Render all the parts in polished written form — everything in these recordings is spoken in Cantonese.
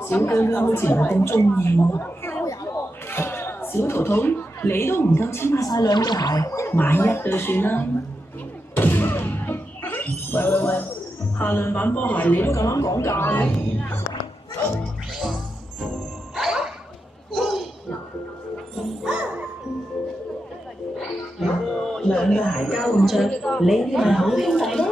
小姜姜好似唔係咁中意喎。小桃桃，你都唔夠錢買晒兩對鞋，買一對算啦。喂，限量版波鞋你都咁啱講價嘅？兩對鞋交換着，你哋咪好兄弟咯。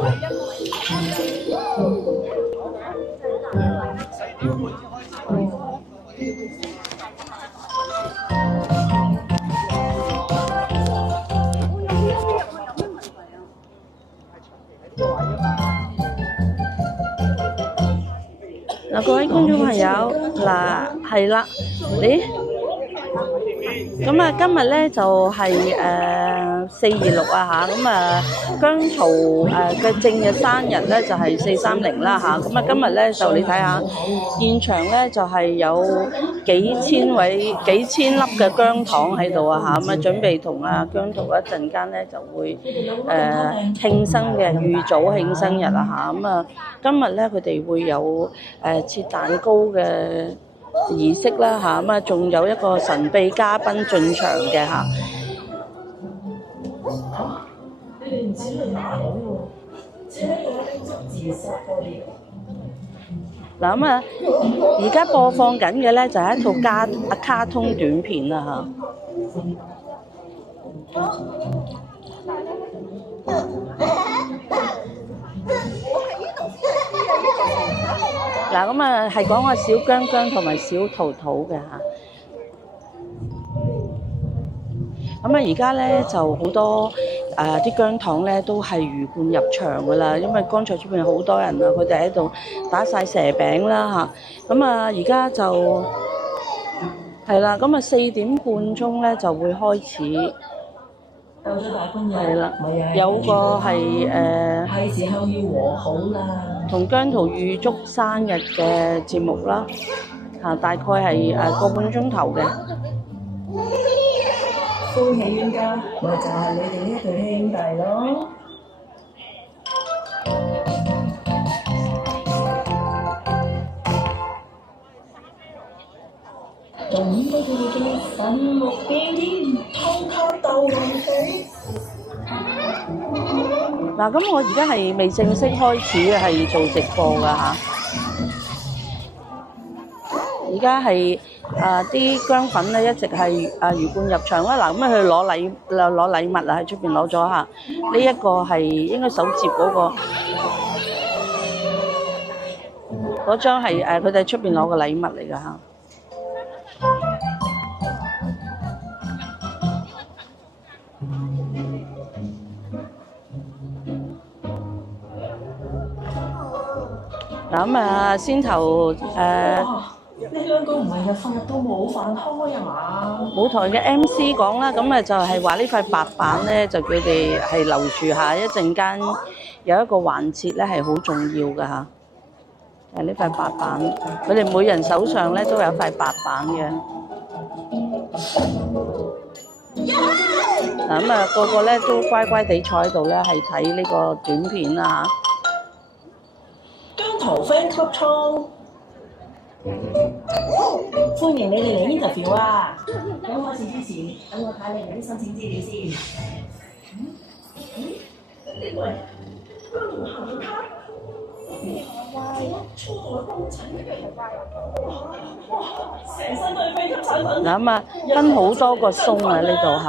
嗱，各位觀眾朋友，嗱係啦，咁啊，今日咧就係4/26啊嚇，咁啊姜濤嘅正日生日咧就係430啦嚇，咁啊今日咧就你睇下現場咧就係有幾千粒嘅姜糖喺度啊嚇，咁啊準備同阿姜濤一陣間咧就會慶生嘅預早慶生日啊嚇，咁啊今日咧佢哋會有切蛋糕嘅儀式啦嚇，咁啊仲有一個神秘嘉賓進場嘅嚇。你哋唔似係男人喎，似係一個自殺嗰啲。嗱咁啊，而家播放緊嘅咧就係一套卡通短片啦嚇。嗱咁啊，係講個小姜姜同埋小桃桃嘅嚇。咁啊，而家咧就好多啲姜糖咧都係魚貫入場噶啦，因為剛才出邊好多人啊，佢哋喺度打晒蛇餅啦嚇。咁啊，而家就係啦，咁啊4點半鐘咧就會開始。到咗大歡日，係啦，有個係係時候要和好啦。同姜濤預祝生日嘅節目啦，大概係個半鐘頭嘅。歡喜冤家，咪就係你哋呢對兄弟咯。仲應該佢哋嘅憤目驚天，偷偷鬥爛佢。嗱，咁我而家係未正式開始係做直播㗎嚇，而家係啲姜粉咧一直係魚貫入場啦。嗱，咁佢攞禮物啊，喺出邊攞咗嚇。呢一個係應該手接嗰張係佢哋喺出邊攞嘅禮物嚟㗎嚇。嗱咁先頭呢兩個唔係日飯都冇飯開啊嘛？舞台嘅 MC 講啦，咁就係話呢塊白板咧，就叫佢哋係留住下一陣間有一個環節咧係好重要㗎嚇。呢塊白板，佢哋每人手上咧都有塊白板嘅。嗱咁個個咧都乖乖地坐喺度咧，係睇呢個短片啊嚇。姜濤 Fan Club 倉，歡迎你哋嚟 interview 啊！咁開始之前，等我睇你哋啲申請資料先。呢個係姜濤行卡，初代幫襯嘅，哇！成身都係飛級產品。嗱咁分好多個鬆啊呢度嚇。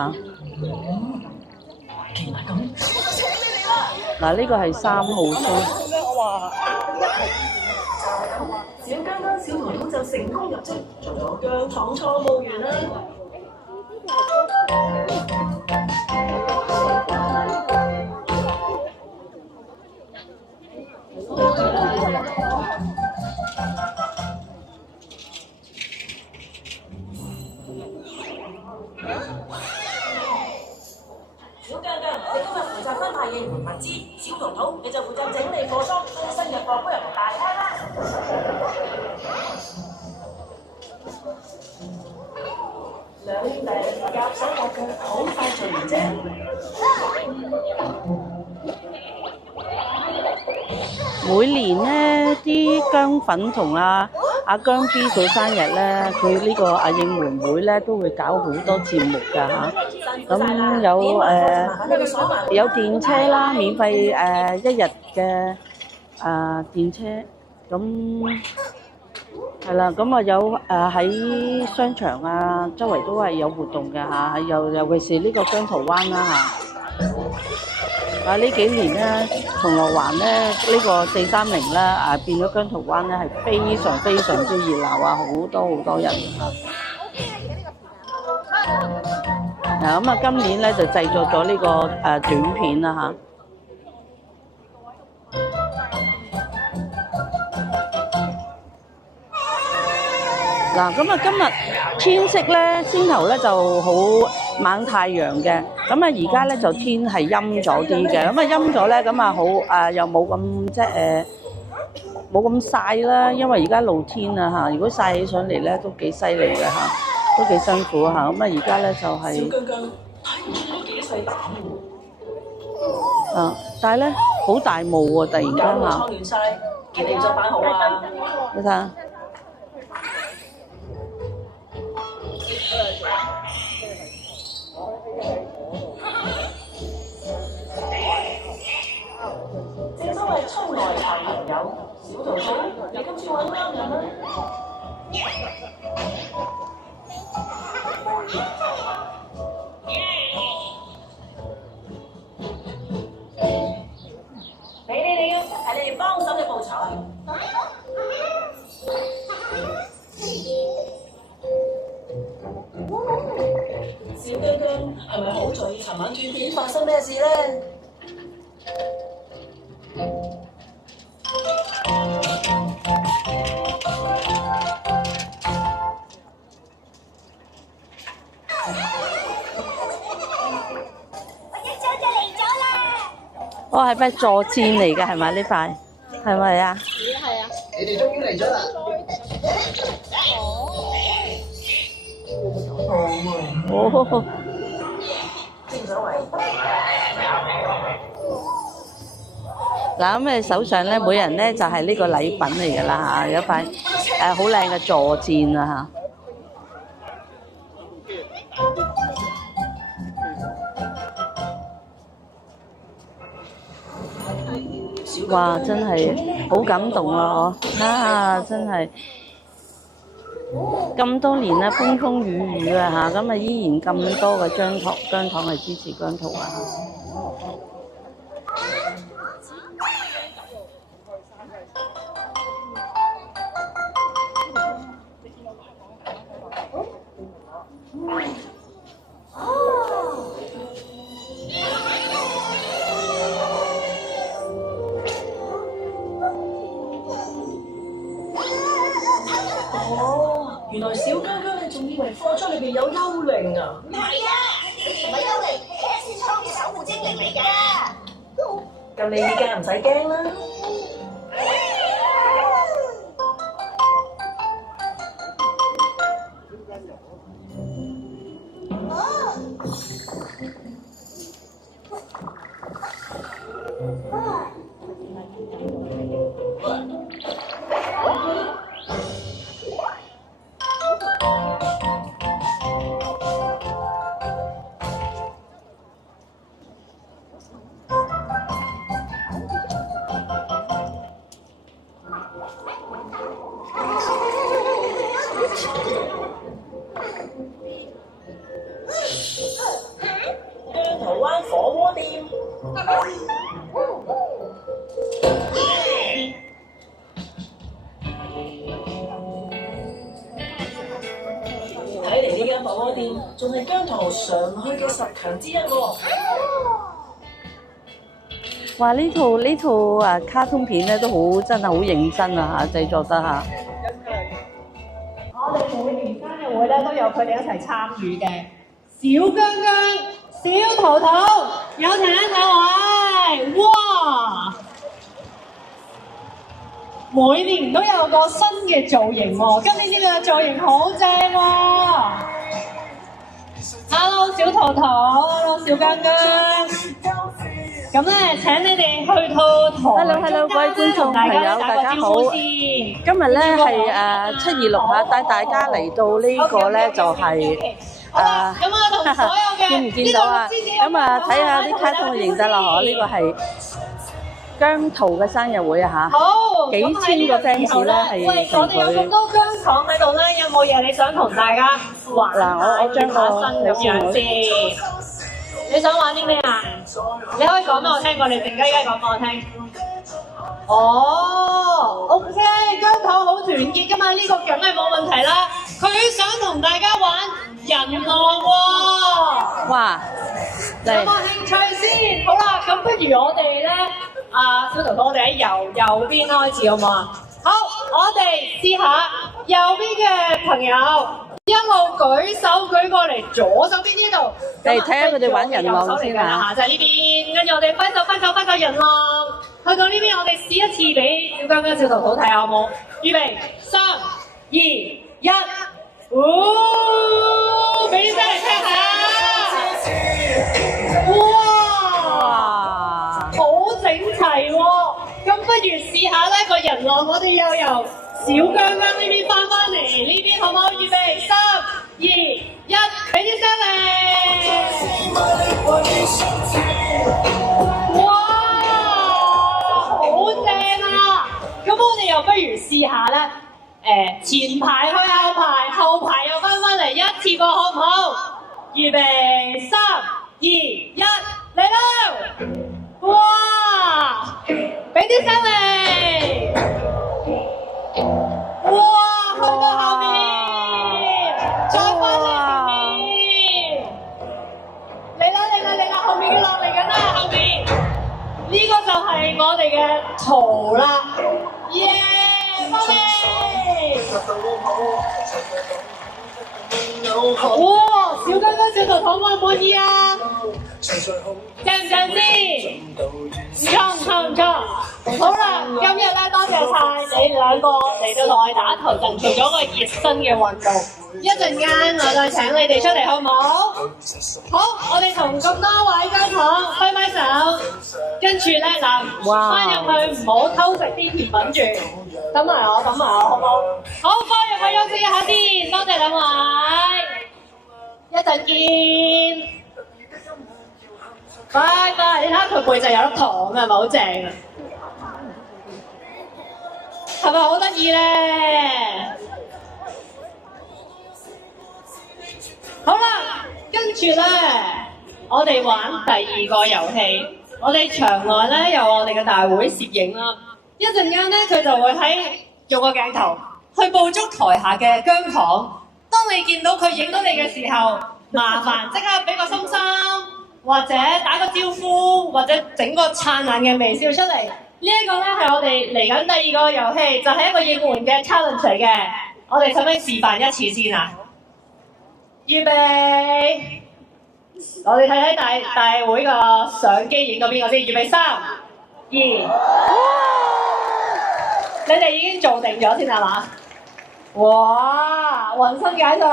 原來咁，我請你哋啦！嗱呢個係3號鬆。小姜姜、小桃桃就成功入職，做咗姜廠倉務員啦。小姜姜，你今日負責分派應援物資，小桃桃你就負責整理貨倉，新嘅貨搬入嚟大廳啦。兩兄弟夾手夾腳，好快做完啫。每年咧啲姜粉同阿阿姜 B 做生日咧，佢呢個阿應妹妹咧都會搞好多節目㗎嚇。咁有電車啦，免費1日嘅電車。咁係啦，咁啊有喺商場啊，周圍都係有活動嘅嚇，尤其是呢個姜濤灣啦嚇。呢幾年咧，銅鑼灣咧呢個430啦，變咗姜濤灣咧係非常非常之熱鬧啊，好多人啊。咁啊，今年咧就製作咗呢個短片啦嚇。嗱，咁啊，今日天色咧先頭咧就好猛太陽嘅，咁啊而家咧就天係陰咗啲嘅，咁啊陰咗咧，咁啊好又冇咁即係冇咁曬啦，因為而家露天啊嚇，如果曬起上嚟咧都幾犀利嘅嚇，都幾辛苦嚇，咁啊而家咧就係小姜姜睇唔出都幾細膽喎。但係咧好大霧喎，突然間嚇。倉亂晒，見你咗擺好啊！你睇下。正所謂出外談朋友，小桃桃，你今次揾啱人啦！你嘅係你哋幫手嘅報酬啊！小姜姜係咪好在意尋晚斷片發生咩事咧？哦，係咪助戰嚟嘅？係咪呢塊？係咪啊？係啊！你哋終於嚟咗啦！哦，正所謂嗱咁手上咧，每人咧就係呢個禮品嚟㗎啦嚇，有塊好靚嘅助戰啊嚇！哇！真係好感動啊！真係咁多年啦，風風雨雨啊嚇，咁啊依然咁多嘅姜糖係支持姜濤啊！原來小姜姜你仲以為貨倉裏邊有幽靈啊？唔係啊，唔係幽靈，係 S 倉嘅守護精靈嚟㗎。咁你依家唔使驚啦。姜濤灣火鍋店。睇嚟呢間火鍋店仲係姜濤常去嘅10強之一喎。哇！呢套卡通片咧都好真係好認真啊嚇，製作得嚇。我哋每年生日會咧都有佢哋一齊參與嘅。小姜姜、小桃桃，有請兩位！哇！每年都有個新嘅造型喎，今年呢個造型好正喎！Hello 小桃桃，Hello 小姜姜。咁咧，請你哋去到台 Hello，各位觀眾朋友，大家好。今日咧係726嚇，帶大家嚟到呢個咧就係見唔見到啊？咁啊睇下啲卡通就認得啦嗬，呢個係姜濤嘅生日會啊嚇，好，幾千個 fans 咧係同我哋有咁多姜糖喺度咧，有冇嘢你想同大家玩？嗱，我將個咁樣先。你想玩啲咩啊？你可以講俾我聽過，你靜雞雞講俾我聽。哦 ，OK， 姜糖好團結噶嘛，呢個梗係冇問題啦。佢想同大家玩人狼喎。哇！有冇興趣先？好啦，咁不如我哋咧，小桃桃，我哋喺右邊開始好唔好啊？好，我哋試下右邊嘅朋友一路舉手舉過嚟左手邊呢度。嚟睇下佢哋玩人狼先啊！就係呢邊，跟住我哋揮手人狼。去到呢邊，我哋試一次俾小姜姜、小桃桃睇下好冇？預備，3、2、1，俾啲聲嚟聽下。哇！好整齊喎，咁不如試下呢個人狼，我哋又由小姜姜呢邊翻嚟呢邊，好唔好？預備3、2、1，俾啲聲嚟！哇！好正啊！咁我哋又不如試下咧，前排去後排，後排又翻嚟，一次過好唔好？預備3、2、1，嚟啦！哇！俾啲聲嚟！哇！去到後面，再翻嚟前面，嚟啦！後面嘅落嚟緊啦，後面呢個就係我哋嘅圖啦，耶！翻嚟！哇！小姜姜、小桃桃滿唔滿意啊？正唔正先？唔錯。好啦，今日咧多謝晒你兩個嚟到同我哋打頭陣，做咗個熱身嘅運動。一陣間我再請你哋出嚟，好唔好？好，我哋同咁多位姜糖揮揮手，跟住咧翻入去唔好偷食啲甜品住，等埋我，好唔好？好，翻入去休息一下先，多謝兩位，一陣見。拜拜！你睇下佢背脊有粒糖啊，係咪好正啊？係咪好得意咧？好啦，跟住咧，我哋玩第二個遊戲。我哋場內咧有我哋嘅大會攝影啦。一陣間咧，佢就會用個鏡頭去捕捉台下嘅姜糖。當你見到佢影到你嘅時候，麻煩即刻俾個心心。或者打個招呼，或者整個燦爛嘅微笑出嚟。呢一個咧係我哋嚟緊第二個遊戲，就係一個應援嘅 challenge 嚟嘅。我哋使唔使示範一次先啊？預備，我哋睇大會個相機影到邊個先？預備3、2，你哋已經做定咗先係嘛？哇！渾身解數。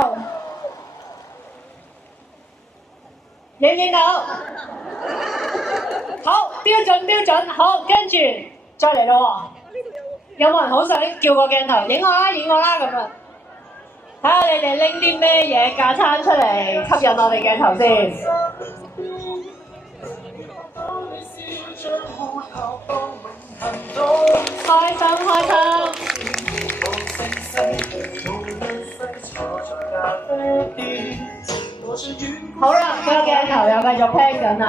影唔影到？好，標準，好，跟住再嚟咯喎。有冇人好想叫個鏡頭影我啦咁啊？睇下你哋拎啲咩嘢架撐出嚟吸引我哋鏡頭先。開心。好啦，個鏡頭又繼續 plan 緊啦。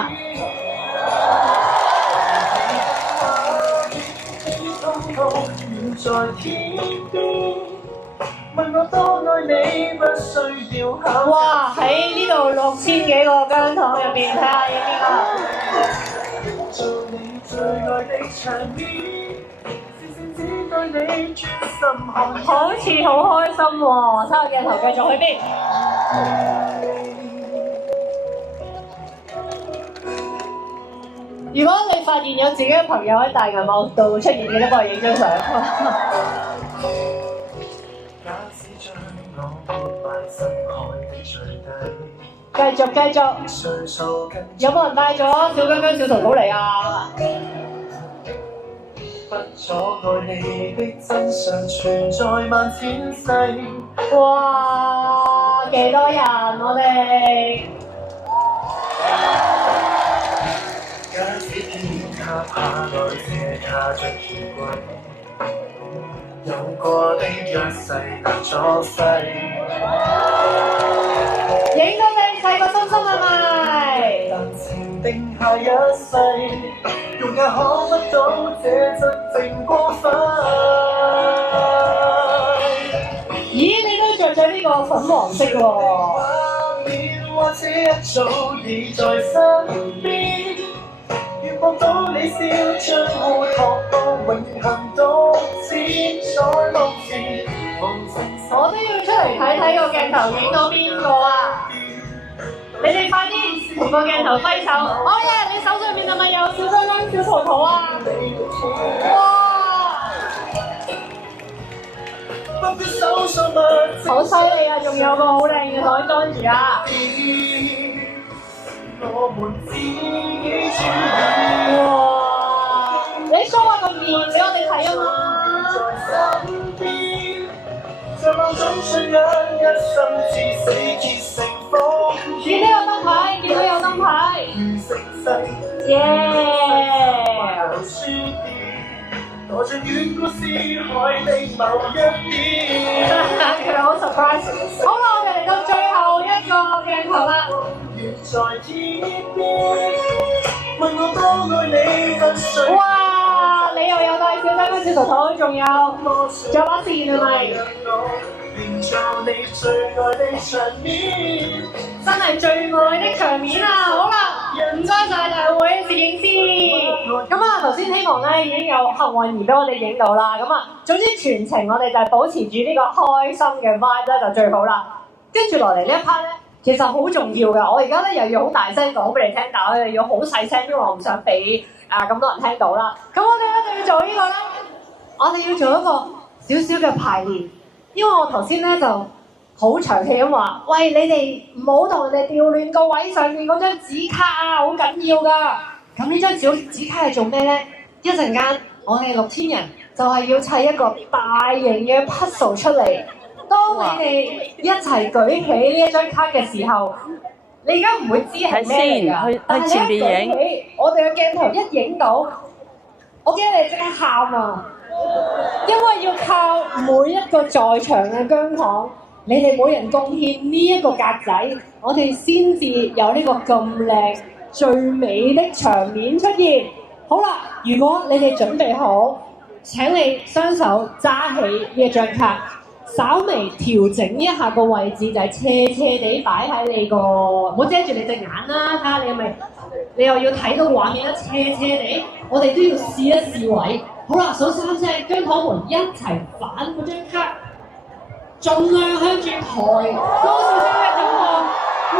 哇！喺呢度6000幾個姜糖入邊，睇下影邊個？好似好開心喎！睇下鏡頭繼續去邊？如果你發現有自己嘅朋友喺大銀幕度出現，記得幫我影張相。繼續，有冇人帶咗小姜姜、小桃桃嚟啊？不阻礙你的真相存在萬千世。哇！幾多人我哋？假使天塌下來，這卡着權貴，有過的約誓能作勢。影到你細個心心係咪？但情定下一世，用也可不到這真正過分。咦，你都着咗呢個粉黃色喎？畫面或者一早已在身邊，願望到你笑將會學到永恆都千載夢前。我都要出嚟睇睇個鏡頭影到邊個啊！你哋快啲同個鏡頭揮手！哦耶！你手上面係咪有小姜姜、小桃桃啊？哇！好犀利啊！仲有個好靚嘅袋裝住啊！哇！你 show 下個面俾我哋睇啊嘛！見到有燈牌，見到有燈牌，耶！佢好 surprise。好啦，我哋嚟到最後一個鏡頭啦。哇！你又有帶小姜姜、小桃桃，仲有把扇係咪？真係最愛的場面啊！好啦，唔該晒大會攝影師。咁啊，頭先希望咧已經有幸運兒俾我哋影到啦。咁啊，總之全程我哋就係保持住呢個開心嘅 vibe 咧就最好啦。跟住落嚟呢一 part 咧，其實好重要㗎。我而家咧又要好大聲講俾你聽，但係我哋要好細聲，因為我唔想俾咁多人聽到啦。咁我哋咧就要做呢個啦。我哋要做一個少少嘅排練。因為我頭先咧就好長氣咁話，喂，你哋唔好同人哋調亂個位上面嗰張紙卡啊，好緊要噶。咁呢張紙卡係做咩咧？一陣間我哋6000人就係要砌一個大型嘅 puzzle 出嚟。當你哋一齊舉起呢一張卡嘅時候，你而家唔會知係咩嚟㗎。但係你一舉起，我哋嘅鏡頭一影到，我驚你即刻喊啊！因為要靠每一個在場嘅姜糖，你哋每人貢獻呢一個格仔，我哋先至有呢個咁靚最美的場面出現。好啦，如果你哋準備好，請你雙手揸起呢一張卡，稍微調整一下個位置，就係斜斜地擺喺你個，唔好遮住你隻眼啦，睇下你係咪，你又要睇到畫面啦，斜斜地，我哋都要試一試位。好啦，數3聲，姜糖們一齊反嗰張卡，盡量向住台高少少嘅咁望。哇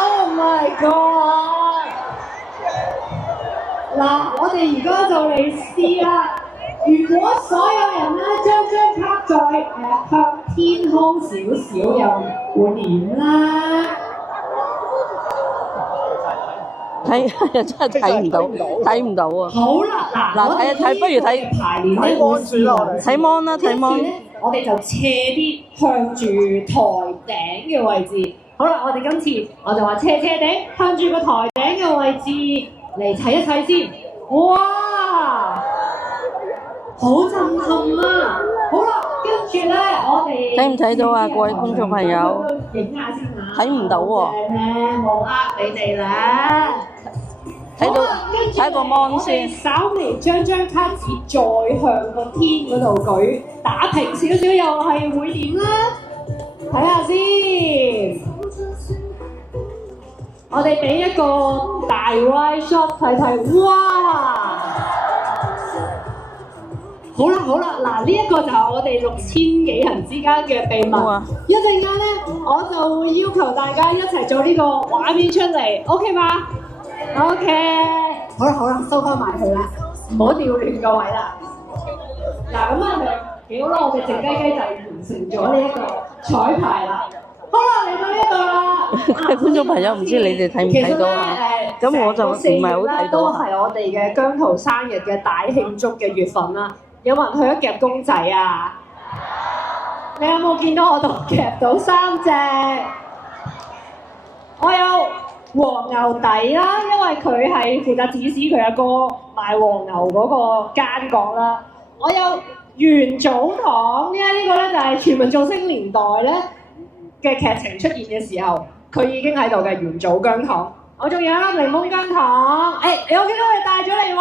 ！Oh my god！ 嗱，我哋而家就嚟試啦。如果所有人咧將張卡再向天空少少，又會點啦？睇真係睇唔到啊！好啦，嗱，睇不如睇排練咧，睇 mon 啦，睇 mon。我哋就斜啲向住台頂嘅位置。好啦，我哋今次我就話斜地向住個台頂嘅位置嚟睇一睇先。哇！好震撼啊！好啦，跟住咧，我哋睇唔睇到啊？各位觀眾朋友，影下先啊！睇唔到喎。冇呃你哋啦。睇到睇個 mon 先。稍微將張卡紙再向個天嗰度舉，打平少少又係會點啦？睇下先。我哋俾一個大 wide shot 睇睇，哇！好啦，嗱，呢一個就係我哋6000幾人之間嘅秘密。一陣間咧，我就會要求大家一齊做呢個畫面出嚟 ，OK 嗎 ？OK。好啦，收翻埋佢啦，唔好調亂個位啦。嗱，咁啊，幾好啦，我哋靜雞雞就完成咗呢一個彩排啦。好啦，嚟到呢度啦。觀眾朋友唔知你哋睇唔睇到啊？咁我就唔係好睇到都啊。係我哋嘅姜濤生日嘅大慶祝嘅月份啦。有冇人去咗夾公仔啊？你有冇見到我度夾到3隻？我有黃牛底啦，因為佢係負責指使佢阿哥賣黃牛嗰個奸角啦。我有元祖堂，呢個咧就係全民造星年代咧嘅劇情出現嘅時候，佢已經喺度嘅元祖姜糖。我仲有一粒檸檬姜糖，我見到佢帶咗嚟喎。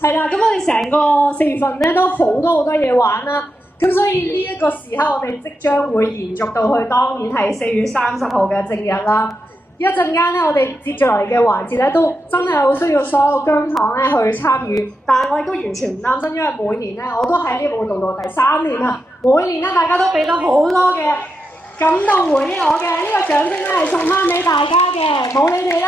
係啦，咁我哋成個4月份咧都好多嘢玩啦。咁所以呢一個時刻，我哋即將會延續到去，當然係4月30號嘅正日啦。一陣間咧，我哋接住嚟嘅環節咧，都真係好需要所有姜糖咧去參與。但係我亦都完全唔擔心，因為每年咧我都喺呢個活動度第3年啦。每年咧大家都俾到好多嘅感動回憶我嘅，呢個獎金咧係送翻俾大家嘅。冇你哋咧，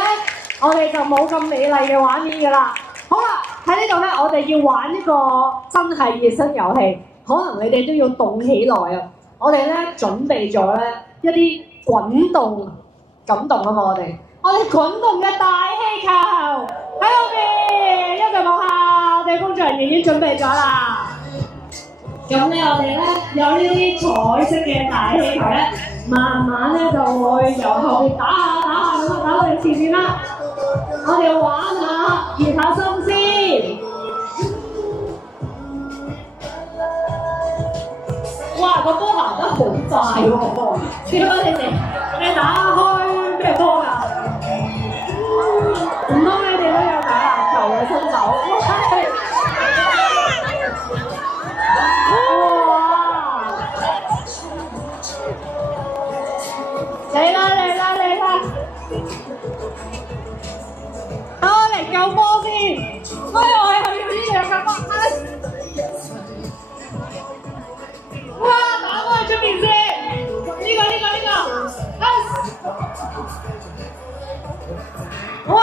我哋就冇咁美麗嘅畫面㗎啦。好啦，喺呢度咧，我哋要玩一個真係熱身遊戲。可能你哋都要動起來啊！我哋咧準備咗咧一啲滾動感動啊嘛，我哋滾動嘅大氣球喺後邊，一齊望下，我哋工作人員已經準備咗啦。咁咧，我哋咧有呢啲彩色嘅大氣球咧，慢慢咧就會由後邊打下咁打到嚟前面啦。我哋玩下，熱下心先。哇！個波行得好快喎，點解你打開咩波㗎？唔通你哋都有打籃球嘅新手？哇！嚟啦！我嚟救波先，我係去呢樣嘅波。哇！打開出面先，呢個，喂！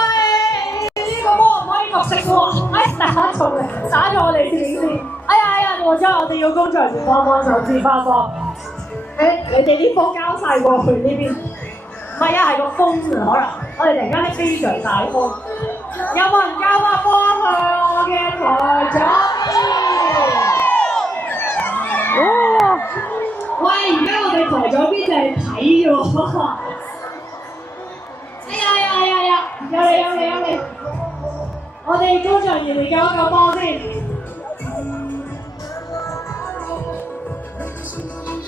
呢個波唔可以獨食喎，打咗我哋先。哎呀，我哋要工作人員幫手自發波。你哋啲波交晒過去呢邊，唔係啊，係個風啊，可能我哋突然間啲非常大風。有冇人交翻波去我嘅台左邊？哦！喂，而家我哋台左邊就係睇嘅喎。哎呀！有你！我哋工作人員嚟救一救波先。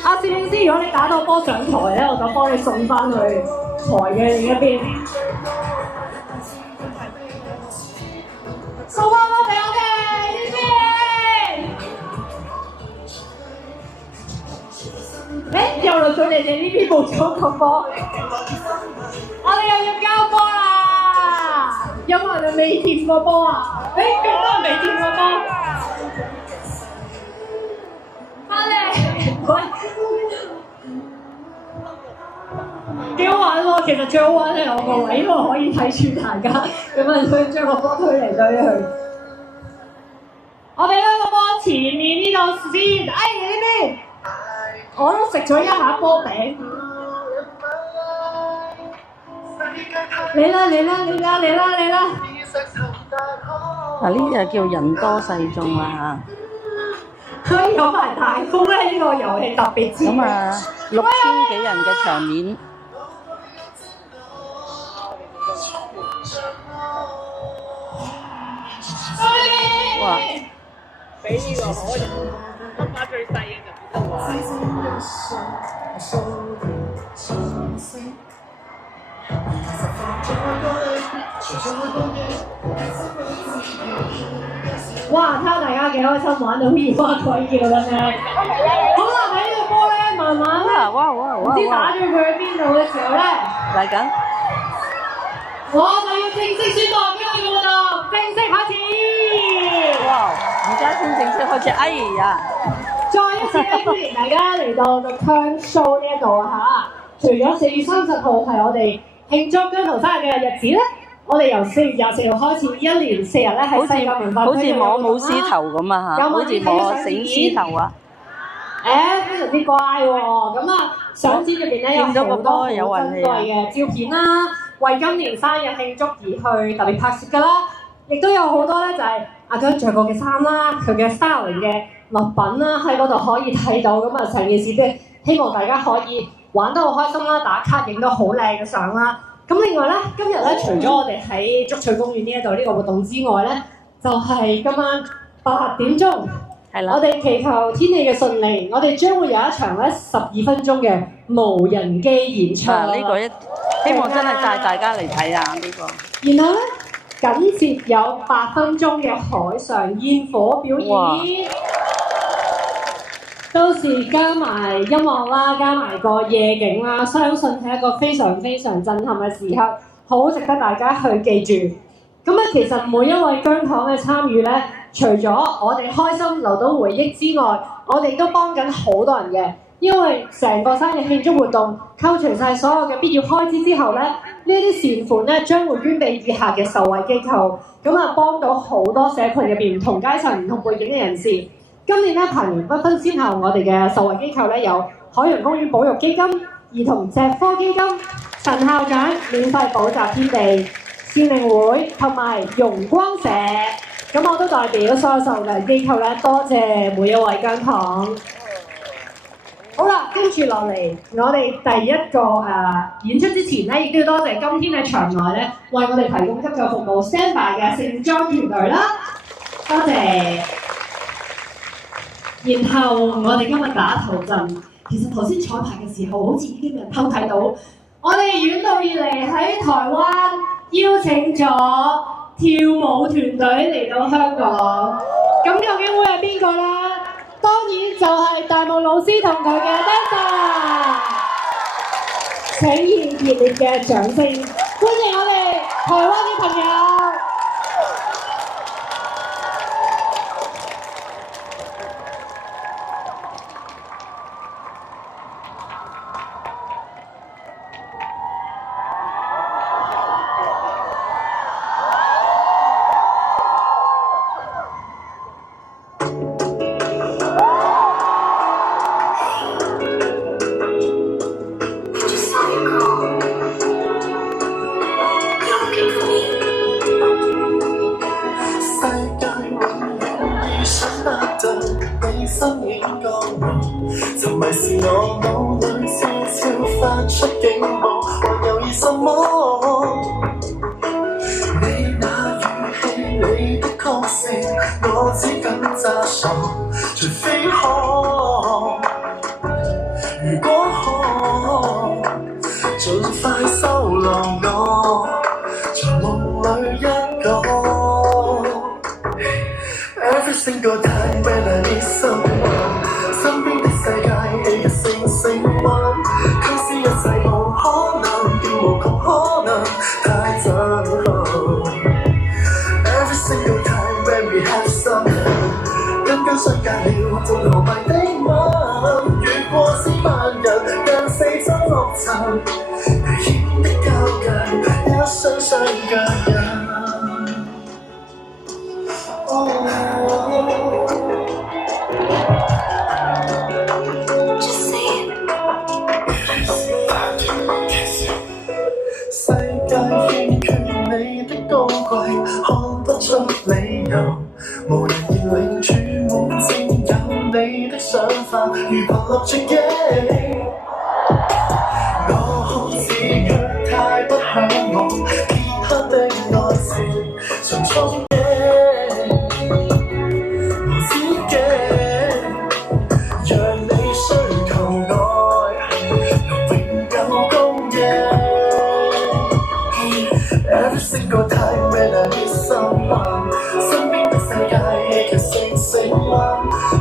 攝影師，如果你打到波上台咧，我就幫你送翻去台嘅另一邊。送翻波俾我哋呢邊。又輪到你哋呢邊冇咗個波，我哋又要交波啦！有冇人未掂過波啊？咁多人未掂過波，翻嚟，喂，幾好玩喎！其實最好玩係我個位，因為可以睇住大家，咁啊可以將個波推嚟推去。我哋呢個波前面呢度先，你呢邊。我都食咗一下波餅。嚟啦！嗱，呢啲就叫人多勢眾啦嚇。可以有埋大風咧，呢個遊戲特別之。咁啊，6000幾人嘅場面。哇！俾呢個可以，number 最細嘅就邊度啊？哇！睇下大家幾開心，玩到煙花鬼叫啦咩？好啦，喺呢個波咧，慢慢咧，唔知打咗佢喺邊度嘅時候咧，嚟緊。我就要正式宣布呢個活動正式開始。哇！而家先正式開始，哎呀！再一次咧，歡迎大家嚟到 The Turn Show 呢一度啊嚇！除咗4月30號係我哋慶祝姜濤生日嘅日子咧，我哋由4月24號開始，一連4日咧喺世界文化區好似摸舞獅頭咁啊嚇，好似摸死獅頭啊！非常之乖喎。咁啊，相紙入邊咧有好多好珍貴嘅照片啦，為今年生日慶祝而去特別拍攝㗎啦。亦都有好多咧就係阿姜着過嘅衫啦，佢嘅 styling 嘅物品啦，喺嗰度可以睇到。咁啊，成件事即係希望大家可以玩得好開心啦，打卡影到好靚嘅相啦。咁另外咧，今日咧除咗我哋喺竹翠公園呢一度呢個活動之外咧，就係今晚8點鐘，係啦，我哋祈求天氣嘅順利，我哋將會有一場咧12分鐘嘅無人機演唱。呢個希望真係帶大家嚟睇下呢個。然後咧，緊接有8分鐘嘅海上煙火表演。到時加埋音樂啦，加埋個夜景啦，相信係一個非常非常震撼嘅時刻，好值得大家去記住。咁啊，其實每一位姜糖嘅參與咧，除咗我哋開心留到回憶之外，我哋都幫緊好多人嘅，因為成個生日慶祝活動扣除晒所有嘅必要開支之後咧，呢啲善款咧將會捐俾以下嘅受惠機構，咁啊幫到好多社群入邊唔同階層、唔同背景嘅人士。今年咧排名不分先後，我哋嘅受惠機構咧有海洋公園保育基金、兒童脊科基金、陳校長免費補習天地、善寧會同埋容光社。咁我都代表所有受惠機構咧，多謝每一位姜糖。好啦，跟住落嚟，我哋第一個演出之前咧，亦都要多謝今天嘅場內咧，為我哋提供急救服務 standby 嘅盛裝團隊啦，多謝。然後我哋今日打頭陣，其實頭先彩排嘅時候，好似已經有人偷睇到，我哋遠道而嚟喺台灣邀請咗跳舞團隊嚟到香港，咁究竟會係邊個啦？當然就係大夢老師同佢嘅 dancer， 請以熱烈嘅掌聲歡迎我哋台灣嘅朋友。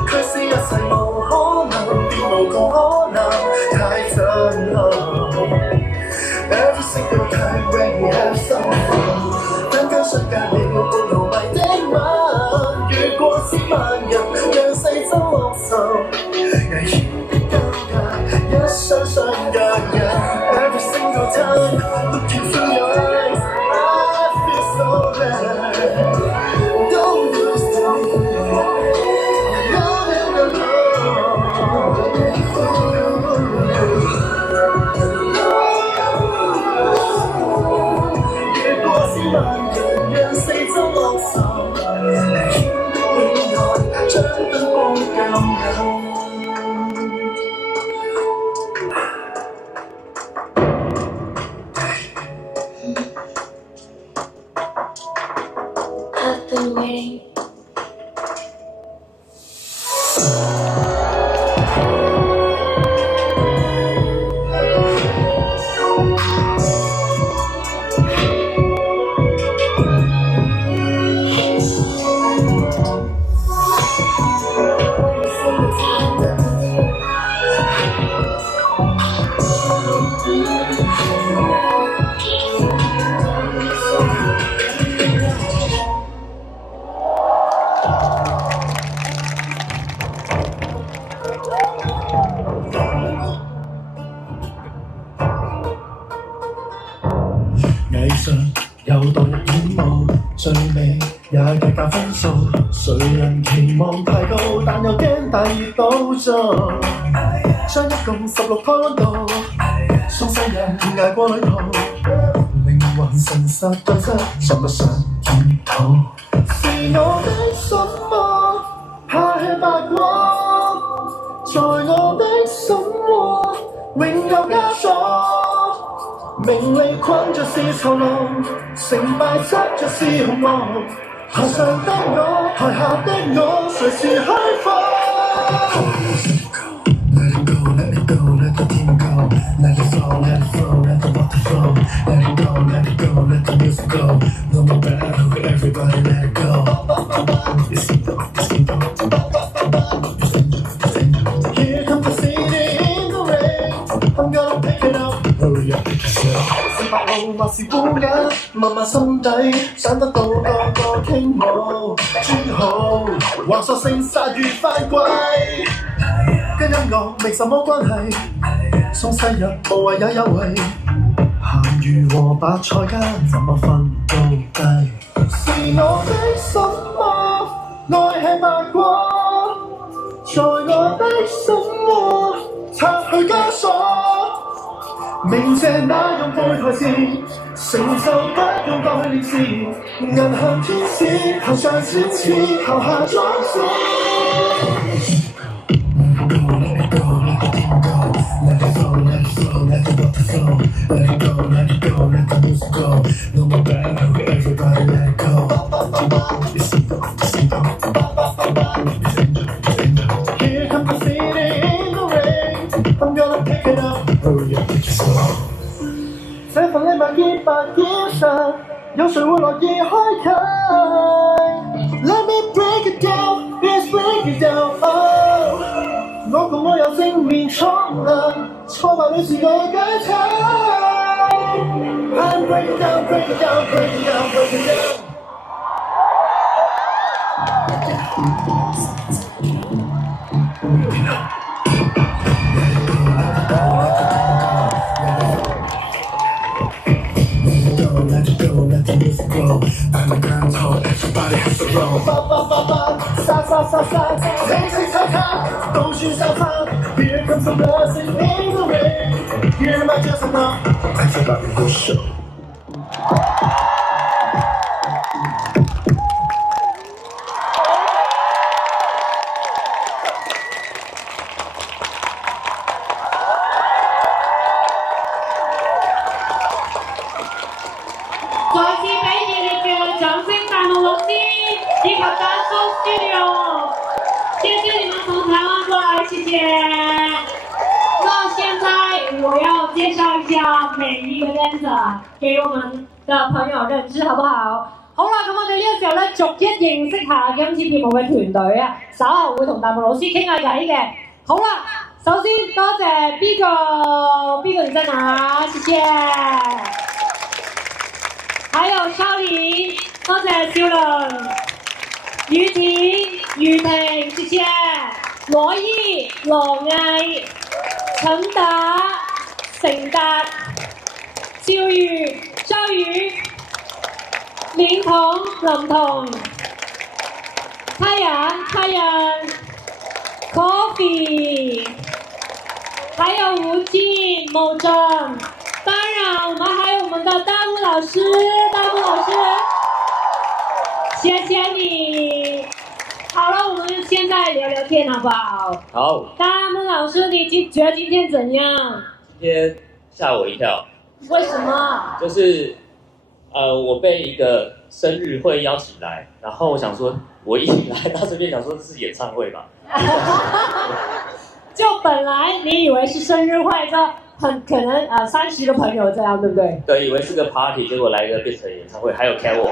佢是一切無可能，變無窮可能。的你。藝術有代入演舞，最美也計較分數。誰人期望太高，但又驚大熱倒灶。將一共16胎溫度，送世人捱過旅途。靈魂誠實對質，上不上天土？是我的什麼？怕吃八卦，在我的心窩，永有枷鎖。名利困着是囚牢，成敗執着是紅幕。台上的我，台下的我，誰是虛謊？Let it go, let it go, let the team go. Let it flow, let it flow, let the water flow. Let it go, let it go, let the music go. No more battle, everybody let it go. It's Here comes the city in the rain. I'm gonna pick it up. Hurry up, pick yourself. 是白鷺或是烏鴉，問問心底，想得到個個傾慕。專好話索性殺月返歸，跟音樂沒什麼關係，送世人無謂有優惠。鹹魚和白菜間怎麼分高低？是我的什麼？愛吃八卦，在我的心窩拆去枷鎖。明謝那用背台詞，承受不用過去烈士，銀行天使，頭上閃翅，頭下裝飾。Let it go, let the team go. Let it flow, let it flow, let the water flow. Let it go, let it go, let the music go. No more battle, everybody let it go. Here comes the city in the rain. I'm gonna pick it up. Hurry up, pick yourself. 這份禮物潔白堅實，有誰會樂意開啟 ？Let me break it down, let's break it down. Oh， 我共我有正面衝突，挫敗裏是我解體。I'm break it down, break it down, break it down, break it down。Let it go, let the music go. I'm a grand hole, everybody has to roll. 殺殺殺殺，清清擦擦，都算沙發。Here comes the blessing in the rain. Hear my just enough. Everybody will show. 再次俾熱烈嘅掌聲，大夢老師以及danso studio，謝謝你們從台灣過來，謝謝。那現在我要介紹一下每一個 dancer 給我們的朋友認知，好不好？好啦，咁我哋呢個時候咧，逐一認識下今次跳舞嘅團隊啊，稍後會同大夢老師傾下偈嘅。好啦，首先多謝邊個你在哪？謝謝。還有少林，多謝少麟、雨婷、雨婷，謝謝羅伊、羅毅、陳達、成達、趙宇、趙宇、林彤、林彤、太陽、Coffee， 還有吳靜、某正。當然，我們還有我們的大木老師，謝謝你。好了，我們現在聊聊天，好不好？好。大木老師，你覺得今天怎樣？今天嚇我一跳。為什麼？就是，我被一個生日会邀請來，然後我想說，我一來到這邊想說這是演唱會吧。就本來你以為是生日會，就很可能30個朋友這樣，對不對？對，以為是個 party，結果來個變成演唱會，還有 Carol。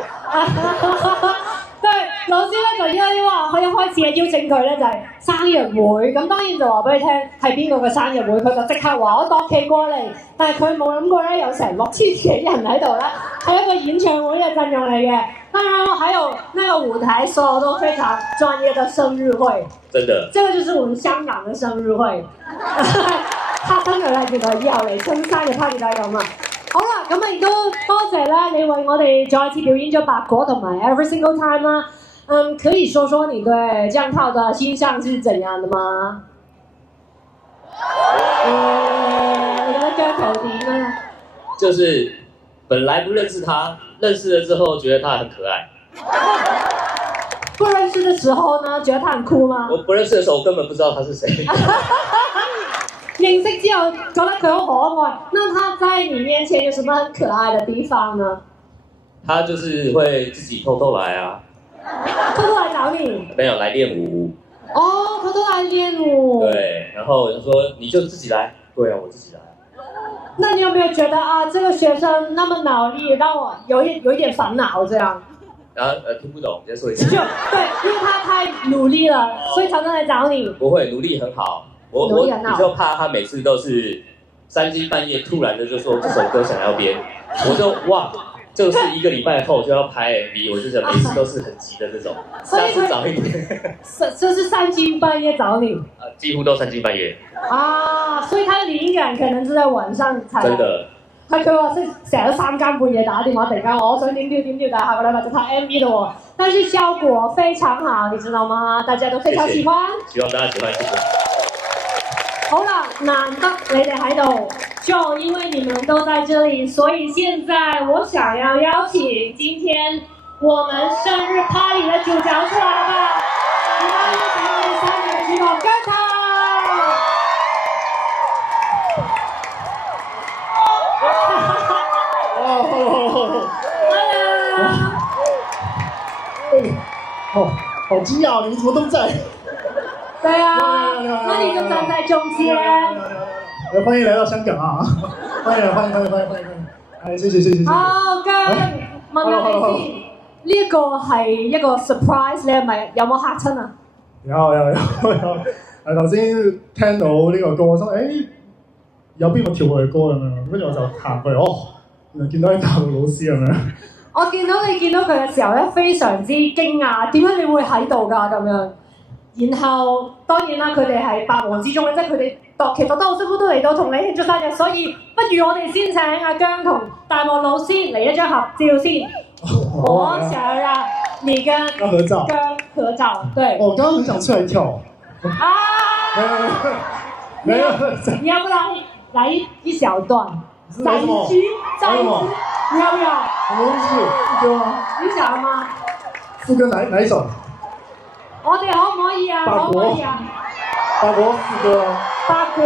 對，老師咧就因為話佢一開始嘅邀請佢咧就係生日會，咁當然就話俾你聽係邊個嘅生日會，佢就即刻話我度期過嚟，但係佢冇諗過咧有成6000幾人喺度咧，係一個演唱會嘅陣容嚟嘅。當然還有那個舞台所有都非常專業的生日會，真的，這個就是我們香港嘅生日會。他生日咧，原來以後嚟親生日 party 就係咁啊！好啦，咁啊亦都多謝咧，你為我哋再次表演咗白果同埋 Every Single Time 啦。可以說說你對這樣套的印象是怎樣的嗎？你覺得姜頭點啊？就是本來不認識他，認識了之後覺得他很可愛。不認識的時候呢，覺得他很酷嗎？我不認識的時候，我根本不知道他是誰。認識之後覺得佢好可愛，那他在你面前有什麼很可愛的地方呢？他就是會自己偷偷來啊。偷偷來找你？沒有，來練舞。哦，偷偷來練舞。對，然後我就說你就自己來。對啊，我自己來。那你有沒有覺得啊，這個學生那麼腦力，讓我有一點煩惱這樣？然後聽不懂，你再說一次。就對，因為他太努力了，所以常常來找你。不會，努力很好。我比較怕他每次都是3更半夜突然的就說這首歌想要編，我就哇，就是1個禮拜後就要拍 MV，我就覺得每次都是很急的這種，下次早一點。就是3更半夜找你？幾乎都3更半夜。啊，所以他的靈感可能是在晚上才。真的。係佢話即係成日都3更半夜打電話，突然間我想點調，但係下個禮拜就拍 MV 咯喎，但是效果非常好，你知道嗎？大家都非常喜歡。希望大家喜歡，謝謝。好啦，難得你哋喺度，就因為你們都在這裡，所以現在我想要邀請今天我們生日 party 的主角出來吧！我們有請我哋3位嘅主角姜濤。好驚訝，你們怎麼都在？對啊，那你就站在中間。歡迎來到香港啊！歡迎！謝謝。好，咁問下你先，呢一個係一個 surprise，你係咪有冇嚇親啊？有。頭先聽到呢個歌，我心誒有邊個跳過嘅歌咁樣，跟住我就行過嚟，原來見到啲大陸老師咁樣。我見到佢嘅時候咧，非常之驚訝，點解你會喺度㗎咁樣？然後當然啦，佢哋係百忙之中咧，即係佢哋度期度得好辛苦都嚟到同你慶祝生日，所以不如我哋先請阿姜同大漠老師嚟一張合照先。我想讓你跟姜合照，對。我剛剛很想出來跳。沒有。你要不來一小段？再一次，你要不要？什麼東西？副歌嗎？你想嗎？副歌哪一首？我哋可唔可以啊？可唔可以啊？白果副歌啊？白果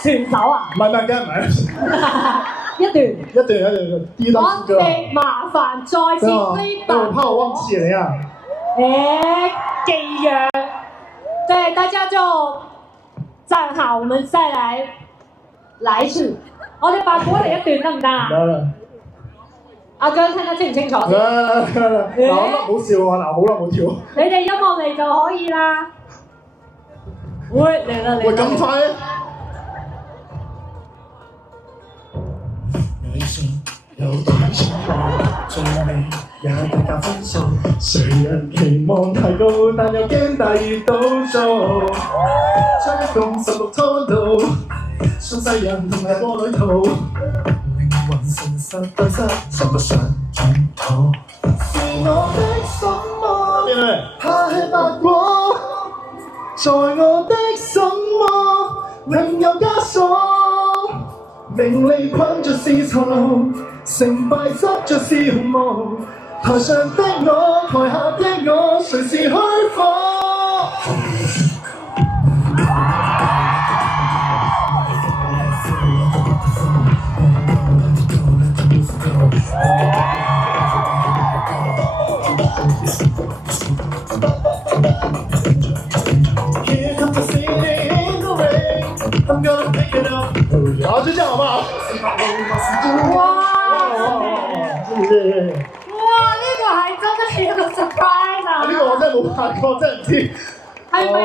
選手啊？唔係，梗係唔係。一段。第一段副歌。我哋麻煩再次推白。我怕我忘記了呀。記約。對，大家就站好，我們再來一次。我哋白果嚟一段得唔得啊？得。阿姜聽得清唔清楚先？嗱，好笑啊！嗱，好耐冇跳。你哋音樂嚟就可以啦。會嚟啦！喂，咁快啊！有點情況，仲未也大家分數。誰人期望太高，但又驚大雨倒數。將一共16拖到，送世人同埋波女圖。靈魂誠實對質，想不想轉頭？是我的什麼？怕吃白果，在我的什麼？另有枷鎖。名利困着是囚奴，成敗執着是紅毛。台上的我，台下的我，誰是虛火？ Here comes the city in the rain. I'm gonna pick it up. 好，就这样好不好？哇！呢個係真係一個 surprise 啊！呢個我真係冇拍過，真係唔知。係咪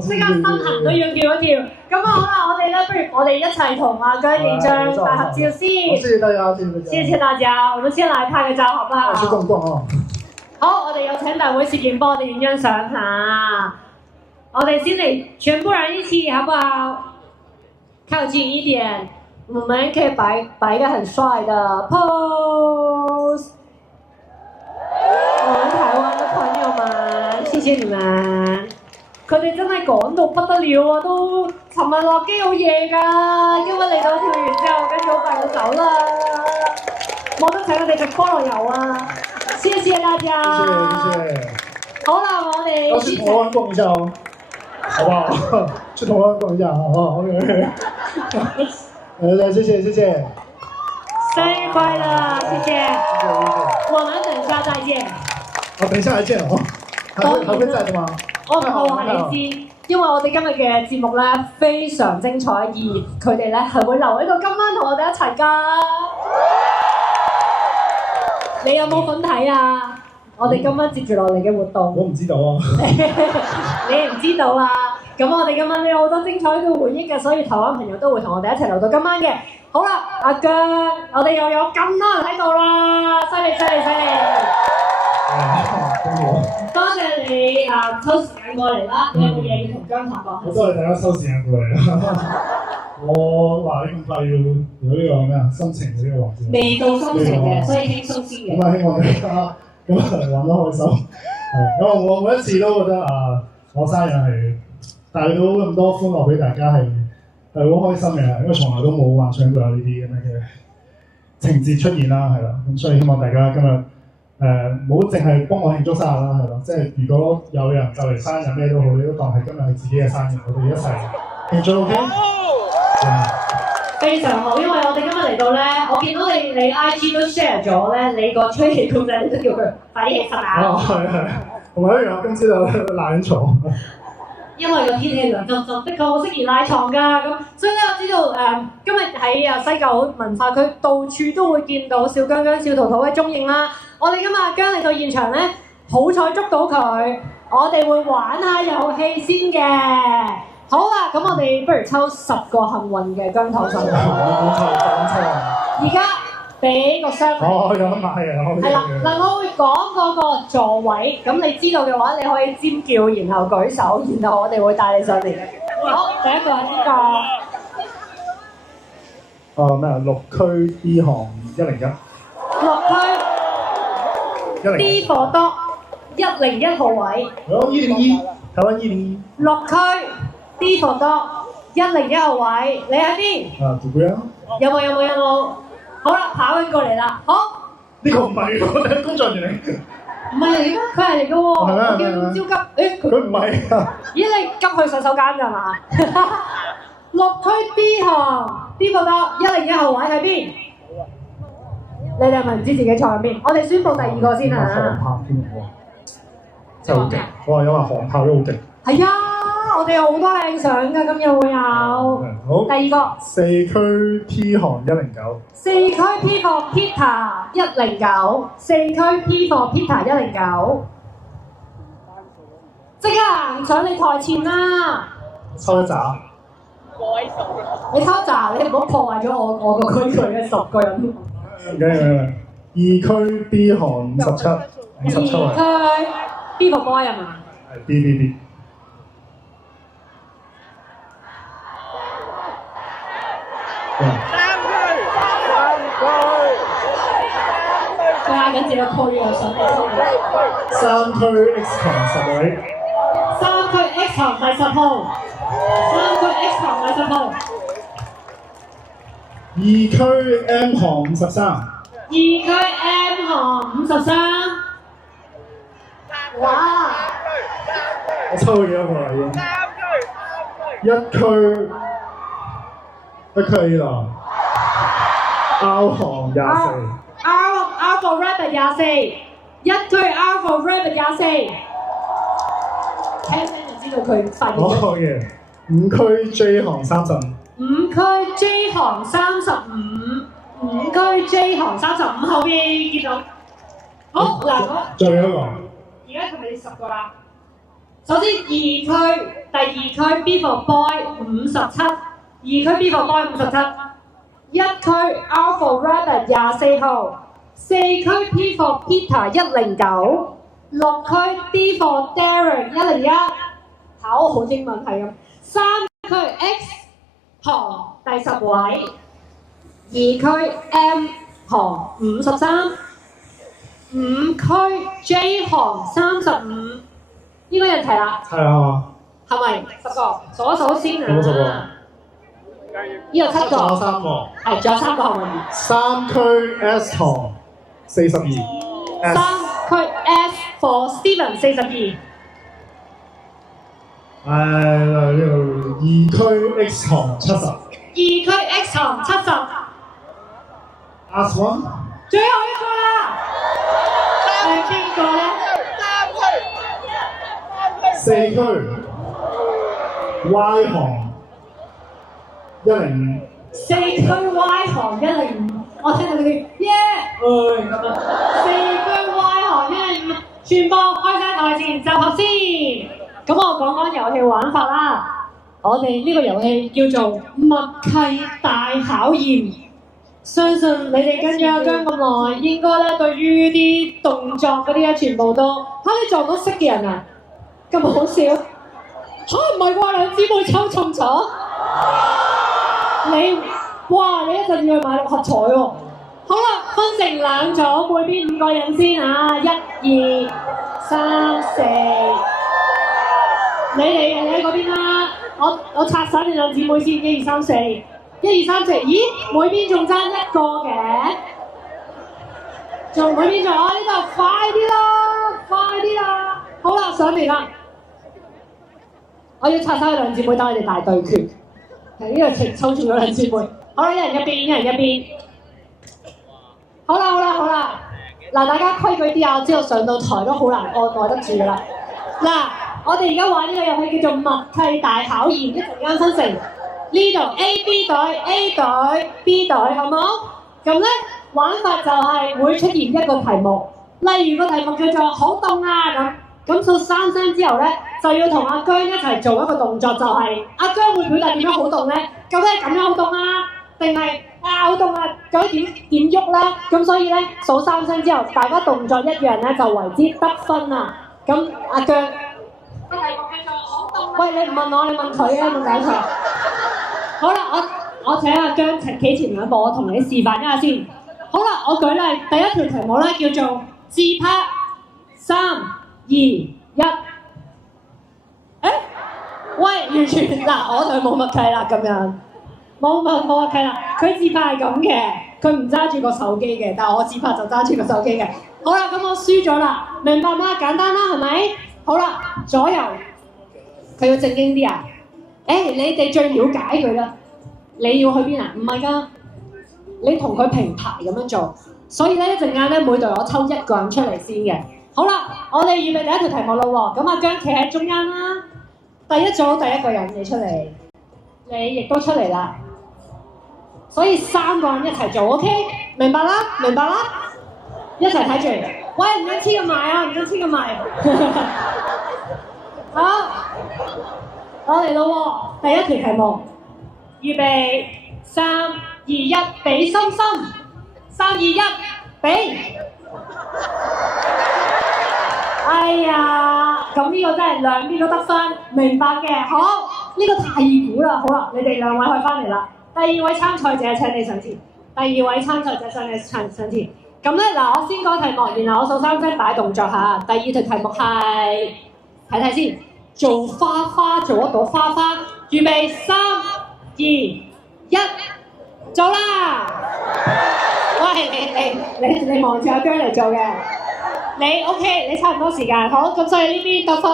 即刻身痕都要跳一跳？咁好啦，我哋咧，不如我哋一齊同阿姜影張大合照先。謝謝大家，謝謝大家。謝謝大家，我們先來拍個照，好不好？去逛逛啊！好，我哋有請大會攝影幫我哋影張相嚇。我哋先嚟，全部人一起，好不好？靠近一點，我們可以擺一個很帥的 pose。我們台灣的朋友們，謝謝你們。佢哋真係趕到不得了啊！都尋日落機好夜㗎，因為嚟到跳完之後，跟住好快就走啦。冇得請我哋食菠蘿油啊！謝謝大家。謝謝。好啦，我哋要去台灣逛一下哦，好不好？去台灣逛一下，好 ，OK。謝謝。生日快樂，謝謝。我們等下再見。等一下再見哦。還會在的嗎？我唔好話你知，因為我哋今日嘅節目咧非常精彩，而佢哋咧係會留喺度今晚同我哋一齊㗎。你有冇份睇啊？我哋今晚接住落嚟嘅活動。我唔知道啊。你唔知道啊？咁我哋今晚都有好多精彩嘅回憶嘅，所以台灣朋友都會同我哋一齊留到今晚嘅。好啦，阿姜，我哋又有咁多人喺度啦，犀利！多謝你抽時間過嚟啦，你有冇嘢要同姜談講？好多謝大家抽時間過嚟啦。我話你咁快要有呢個咩啊心情嘅呢個環節。未到心情嘅，所以輕鬆先嘅。咁啊，希望大家咁玩得開心。係，咁我每一次都覺得我生日係帶到咁多歡樂俾大家係好開心嘅，因為從來都冇幻想過有呢啲咁樣嘅情節出現啦，係啦。咁所以希望大家今日唔好淨係幫我慶祝生日啦，係咯。即係如果有人就嚟生日咩都好，你都當係今日係自己嘅生日，我哋一齊慶祝 OK？非常好，因為我哋今日嚟到咧，我見到你 IG 都 share 咗咧，你個吹氣公仔你都叫佢快啲起身啊！係，同埋一樣，今朝就賴床。因為個天氣涼浸浸，的確好適宜賴床㗎。咁所以咧，我知道今日喺西九文化區到處都會見到小姜姜、小桃桃嘅蹤影啦。我哋今日阿姜嚟到現場咧，好彩捉到佢，我哋會玩下遊戲先嘅。好啦，咁我哋不如抽10個幸運嘅姜糖上嚟。講錯。而家俾個箱。有得買嘅。係啦，嗱，我會講嗰個座位，咁你知道嘅話，你可以尖叫，然後舉手，然後我哋會帶你上嚟嘅。好，第一個係邊個？咩啊？6區 D 行101。6區 D 貨多101號位。好，101，台灣101。6區 D 貨多101號位，你喺邊？主管。有冇？好啦，跑緊過嚟啦，好。呢個唔係我哋工作人員嚟。唔係嚟㗎，佢係嚟㗎喎。我叫焦急，佢唔係啊。咦，你急去洗手間㗎嘛？6區 D 行 D 貨多101號位喺邊？你哋係咪唔知自己坐喺邊？我哋宣佈第2個先啊！航拍添喎，真係好勁！我話有話航拍都好勁。係啊，我哋有好多靚相㗎，今日會有。好。第2個。4區 P 行109。4區 P for Peter 109。4區 P for Peter 109。即刻行上你台前啦！抽一紮。你抽扎，你唔好破壞咗我個規矩嘅10個人。2區 B 行57。2區 B for boy 係嘛？係 B。佢嗌緊自己個區啊，上嚟。3區 X 堂10位。3區 X 堂第10號。3區 X 堂第10號。2區 M 行53。2區 M 行53。哇！我抽咗幾多個啦已經？1區啦。R 行24。R for Rabbit 24。1 一區 Alpha Rabbit 24，聽就知道佢發現咗。我嘅5區 J 行35。5區 J 行35，5區 J 行35後邊見到。好嗱，最後一個。而家係咪10個啦？首先2區，第2區 B for Boy 57，2區 B for Boy 57，一區 Alpha Rabbit 24號，4區 P for Peter 109，6區 D for Darren 101，考好英文係咁。3區 X 行第10位，2區 M 行53，5區 J 行35，應該有人提啦。係啊。係咪10個？數一數先啊！有冇10個？呢個7個。仲有3個。係，仲有3個係咪3區 S 行42。3區 F for Steven 42。呢個2區 X 行70。2區 X 行70。Last one。最後一個啦。係邊個咧？4區 Y 行105。4區 Y 行105，我聽到佢哋耶，咁啊！4區 Y 行105，全部開晒台前集合先。咁我講講遊戲玩法啦。我哋呢個遊戲叫做默契大考驗。相信你哋跟住阿姜咁耐，應該咧對於啲動作嗰啲咧全部都你撞到識嘅人啊！咁好笑唔係啩？兩姊妹抽中咗你，你一陣要去買6合彩喎！好啦，分成2組，每邊5個人先啊！1、2、3、4，你哋喺嗰邊啦。我拆散你兩姊妹先，1、2、3、4。1、2、3、4，咦？每邊仲爭1個嘅，仲每邊仲呢度，快啲啦，快啲啦！好啦，上嚟啦，我要拆晒兩姊妹，等你哋大對決。係呢個情抽中咗兩姊妹。好啦，一人一邊，一人一邊。好啦，嗱，大家規矩啲啊！我知道上到台都好難按耐得住噶啦。嗱，我哋而家玩呢個遊戲叫做默契大考驗，一陣間分成。呢度 A、B 隊、A 隊、B 隊，好冇？咁咧玩法就係會出現一個題目，例如個題目叫做好凍啊咁數3聲之後咧，就要同阿姜一齊做一個動作，就係阿姜會表達點樣好凍咧？究竟係咁樣好凍啊，定係好凍啊？究竟點喐咧？咁所以咧數3聲之後，大家動作一樣咧，就為之得分啊！咁阿姜個題目叫做好凍啊！喂，你唔問我，你問佢啊，問解錯。好啦，我請阿姜企前2步，我同你示範一下先。好啦，我舉例，第一條題目咧叫做自拍，3、2、1。喂，完全嗱，我就冇默契啦，咁樣冇默契啦。佢自拍係咁嘅，佢唔揸住個手機嘅，但係我自拍就揸住個手機嘅。好啦，咁我輸咗啦，明白嗎？簡單啦，係咪？好啦，左右，佢要正經啲啊！你哋最了解佢啦。你要去邊啊？唔係㗎，你同佢平排咁樣做。所以咧一陣間咧，每隊我抽1個人出嚟先嘅。好啦，我哋預備第一條題目啦喎。咁阿姜企喺中間啦。第一組第一個人你出嚟，你亦都出嚟啦。所以3個人一齊做 ，OK？ 明白啦，明白啦。一齊睇住。喂，唔准黐咁埋啊！唔准黐咁埋。好。我嚟咯喎，第一條題目，預備3、2、1，俾心心，3、2、1，俾。哎呀，咁呢個真係兩邊都得分，明白嘅。好，呢個太易估啦。好啦，你哋2位可以翻嚟啦。第2位參賽者請你上前。第2位參賽者請你上前。咁咧嗱，我先講題目，然後我數3聲擺動作下。第2條題目係睇睇先。做花花，做一朵花花，預備3、2、1，做啦！喂，你望住阿姜嚟做嘅，你 OK， 你差唔多時間，好，咁所以呢邊得分。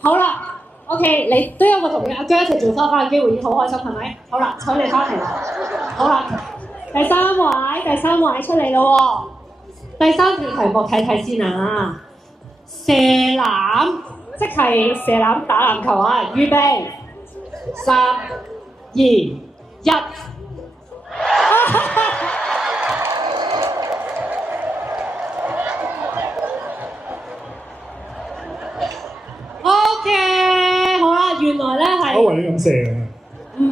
好啦 ，OK， 你都有個同阿姜一齊做花花嘅機會，已經好開心，係咪？好啦，請你翻嚟啦。好啦，第三位出嚟咯喎。第三條題目睇睇先啊，射籃即係射籃打籃球啊！預備，3、2、1。OK， 好啦，原來咧係我以為你咁射嘅。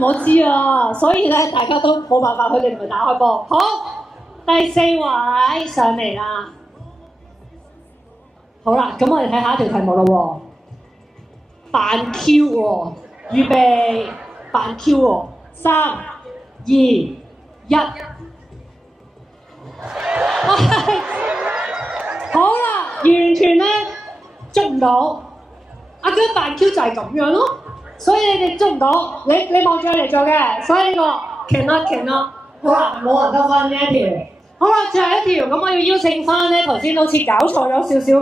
我知啊，所以咧大家都冇辦法，佢哋唔係打開波。好，第4位上嚟啦。好啦，咁我哋睇下一條題目咯喎，扮 Q 喎，預備扮 Q 喎，3、2、1。好啦，完全咧捉唔到。阿姜扮 Q 就係咁樣咯，所以你哋捉唔到，你望住我嚟做嘅，所以呢個 cannot。好啦，冇人得分呢一條。好啦，最後一條，咁我要邀請翻咧頭先好似搞錯咗少少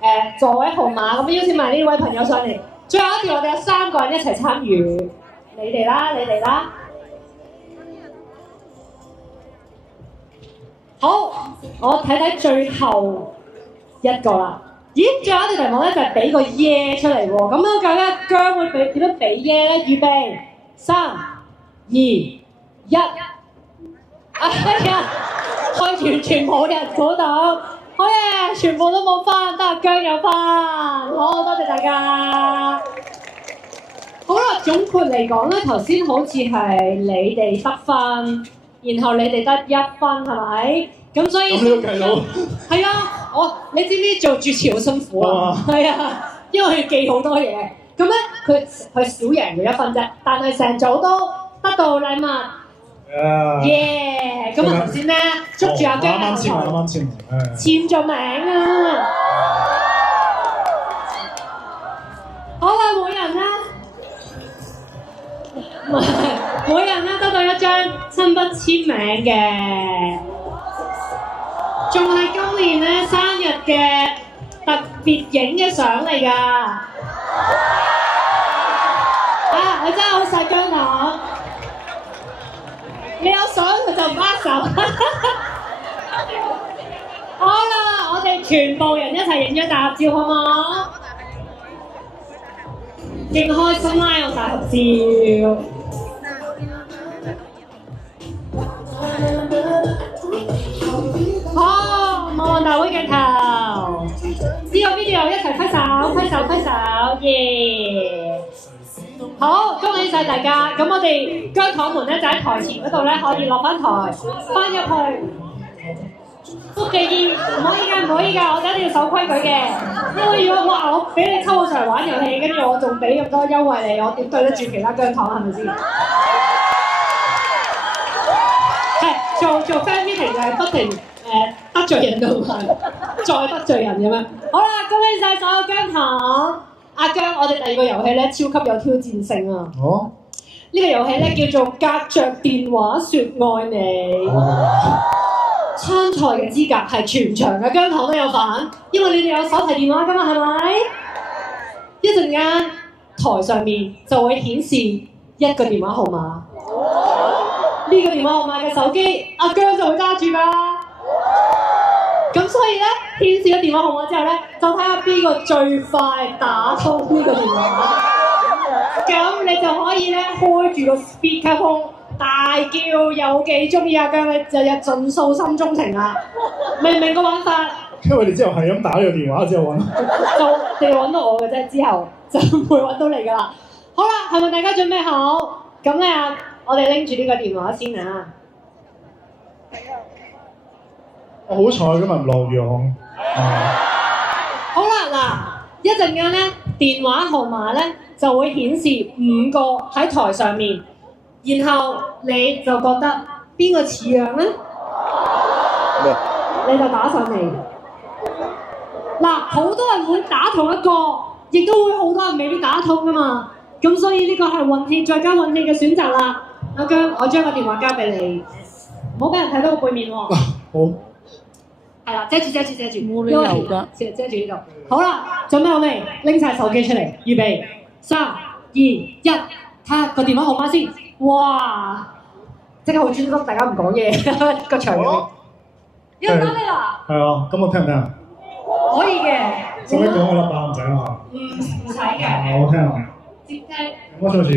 嘅座位號碼，咁邀請埋呢位朋友上嚟。最後一條我哋有3個人一齊參與，你哋啦。好，我睇睇最後一個啦。咦，最後一條題目咧就係俾個耶出嚟喎，咁樣究竟姜會點樣俾耶咧？預備，3、2、1。哎呀，我完全冇人估到，好嘢，全部都冇分，得阿姜有分，好多謝大家。好啦，總括嚟講咧，頭先好似係你哋得分，然後你哋得1分，係咪？咁所以咁呢個計到係啊。你知唔知做主持好辛苦啊？係啊，因為要記好多嘢。咁咧，佢少贏咗1分啫，但係成組都得到禮物。耶！咁啊頭先咧捉住阿姜啱簽，簽咗名啊！好啦，每人咧得到一張親筆簽名嘅。仲係今年咧生日嘅特別影嘅相嚟㗎。你真係好細姜糖，你有相佢就唔握手。好啦，我哋全部人一齊影咗大合照好冇？勁開心啦！有大合照。好，望大會鏡頭，呢個 video 一齊揮手，耶！好，恭喜晒大家。咁我哋姜糖們咧就喺台前嗰度咧可以落翻台，翻入去。福記煙唔可以㗎，我哋一定要守規矩嘅。因為如果我俾你抽我上嚟玩遊戲，跟住我仲俾咁多優惠你，我點對得住其他姜糖係咪先？係做 fan meeting 就係不停得罪人㗎嘛，再得罪人咁樣。好啦，恭喜晒所有姜糖。阿姜，我哋第2個遊戲咧超級有挑戰性啊！呢個遊戲咧叫做隔着電話說愛你。參賽嘅資格係全場嘅姜糖都有份，因為你哋有手提電話㗎嘛，係咪？一陣間台上面就會顯示1個電話號碼，呢個電話號碼嘅手機阿姜就會揸住㗎。咁所以咧顯示咗電話號碼之後咧，就睇下邊個最快打通呢個電話。咁你就可以咧開住個 speakerphone 大叫有幾中意阿姜，你就有盡訴心中情啦。明唔明個玩法？因為你之後係咁打呢個電話之後揾，就你揾到我嘅啫，之後就唔會揾到你噶啦。好啦，係咪大家準備好？咁咧我哋拎住呢個電話先啊。我好彩今日唔落雨啊！好啦，嗱，一陣間咧電話號碼咧就會顯示5個喺台上面，然後你就覺得邊個似樣咧？你就打上嚟。嗱，好多人會打同一個，亦都會好多人未必打通噶嘛。咁所以呢個係運氣再加運氣嘅選擇啦。阿姜，我將個電話交俾你，唔好俾人睇到個背面喎。好。係啦，遮住，冇理由㗎，遮住呢度。好啦，準備好未？拎晒手機出嚟，預備，3、2、1，睇下個電話號碼先。哇！即刻好專心，大家唔講嘢個場面。有人打你啦？係啊，咁我聽唔聽啊？可以嘅，使唔使講個 number 唔使啊？唔使嘅，我聽下。接聽。有冇數字？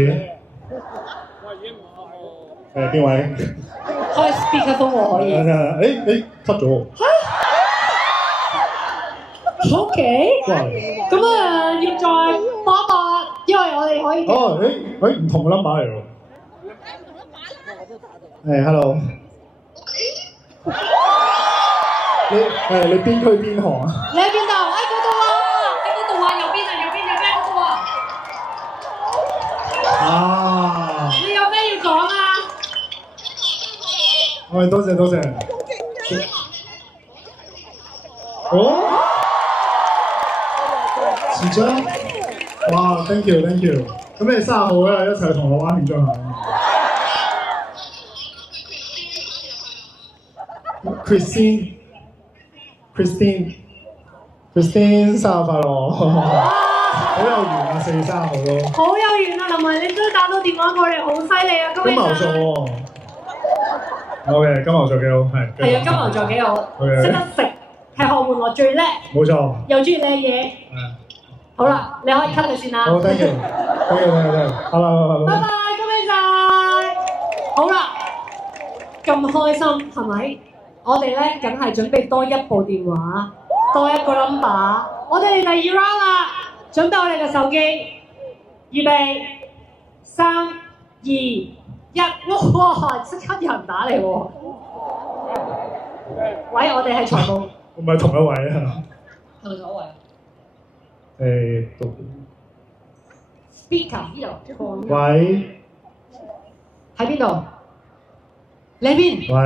邊位？開 speakerphone 我可以。cut 咗。OK。咁啊，要再888，因為我哋可以。哦，唔同嘅 number 嚟喎。hello。你邊區邊行啊？你喺邊度？嗰度啊！喺嗰度啊！右邊嗰度啊！啊！你有咩要講啊？多謝。哦，時裝，哇 ，thank you。咁你30號咧，一齊同我玩慶祝下。Christine 生日快樂！好有緣啊，4月30號咯。好有緣啊，林文，你都打到電話過嚟，好犀利啊！金牛座喎。好嘅，金牛座幾好，係。係啊，金牛座幾好，識得食，係學玩樂最叻。冇錯。又中意靚嘢。好啦，你可以 cut 佢先啦。好 ，thank you。好啦，拜拜，恭喜晒！好啦，咁開心係咪？我哋咧梗係準備多一部電話，多一個 number。我哋嚟第2 round 啦，準備我哋嘅手機，預備3、2、1，哇！即刻有人打嚟喎。喂，我哋係財務。唔係同一位啊。係咪同一位？Speaker 呢度。喂。喺邊度？你喺邊？喂。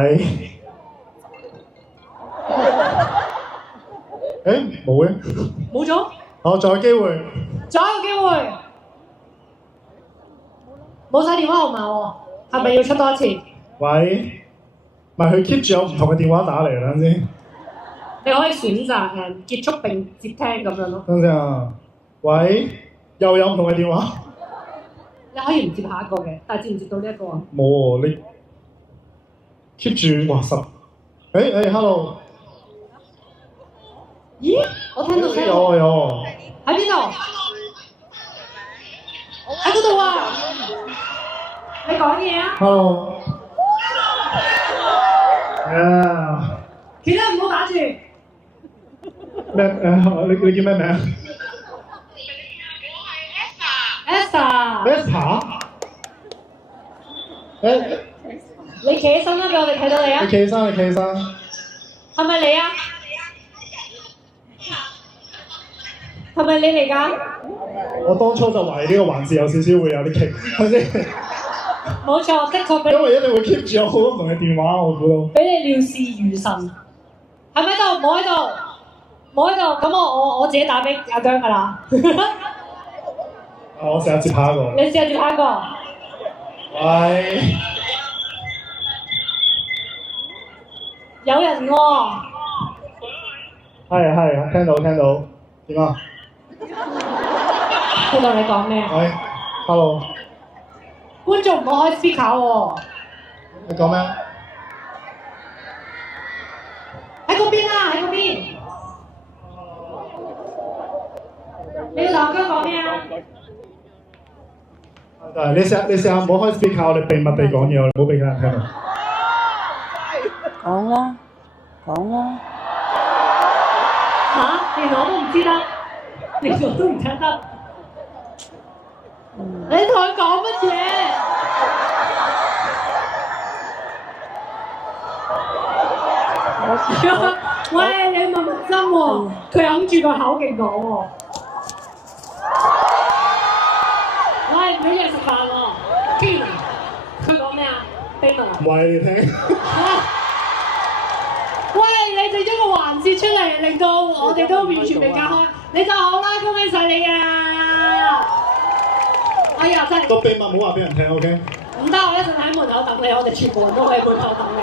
冇嘅。冇咗。好，仲有機會。仲有一個機會。冇晒電話號碼喎，係咪要出多一次？喂。唔係佢 keep 住有唔同嘅電話打嚟啦，先。你可以選擇結束並接聽咁樣咯。等陣啊。喂。又有唔同嘅電話。你可以唔接下一個嘅，但係接唔接到呢一個啊？冇喎，你 keep 住哇10。hello。咦？我聽到聲。有。喺邊度？喺嗰度啊！你講嘢啊 ！Hello。其他唔好打住。咩？你叫咩名？Esther。你企起身啦，俾我哋睇到你啊！你企起身。係咪你啊？係咪你嚟㗎？我當初就懷疑呢個環節有少少會有啲棘，係咪先？冇錯，的確俾。因為一定會 keep 住有好多唔同嘅電話，我估到。俾你料事如神，係咪喺度？冇喺度，冇喺度。咁我自己打俾阿姜㗎啦。我試下接下一個。你試下接下一個。喂。有人喎。係，聽到。點啊？聽到你講咩啊？喂 ，hello。觀眾唔好開 speaker 喎。你講咩？喺嗰邊啦，喺嗰邊。你要同阿姜講咩啊？你試下唔好開 speaker， 我哋秘密地講嘢，我哋唔好俾其他人聽到。講啦。嚇！連我都唔知得，連我都唔聽得。你同佢講乜嘢？喂，你問問真喎，佢揞住個口勁講喎。喂，唔好約食飯喎。竟然佢講咩啊？秘密啊？唔話你哋聽。喂，你整咗個環節出嚟，令到我哋都完全未隔開，你就好啦，恭喜晒你啊！哎呀，真係個秘密唔好話俾人聽 ，OK？唔得，我一陣喺門口等你，我哋全部人都喺門口等你，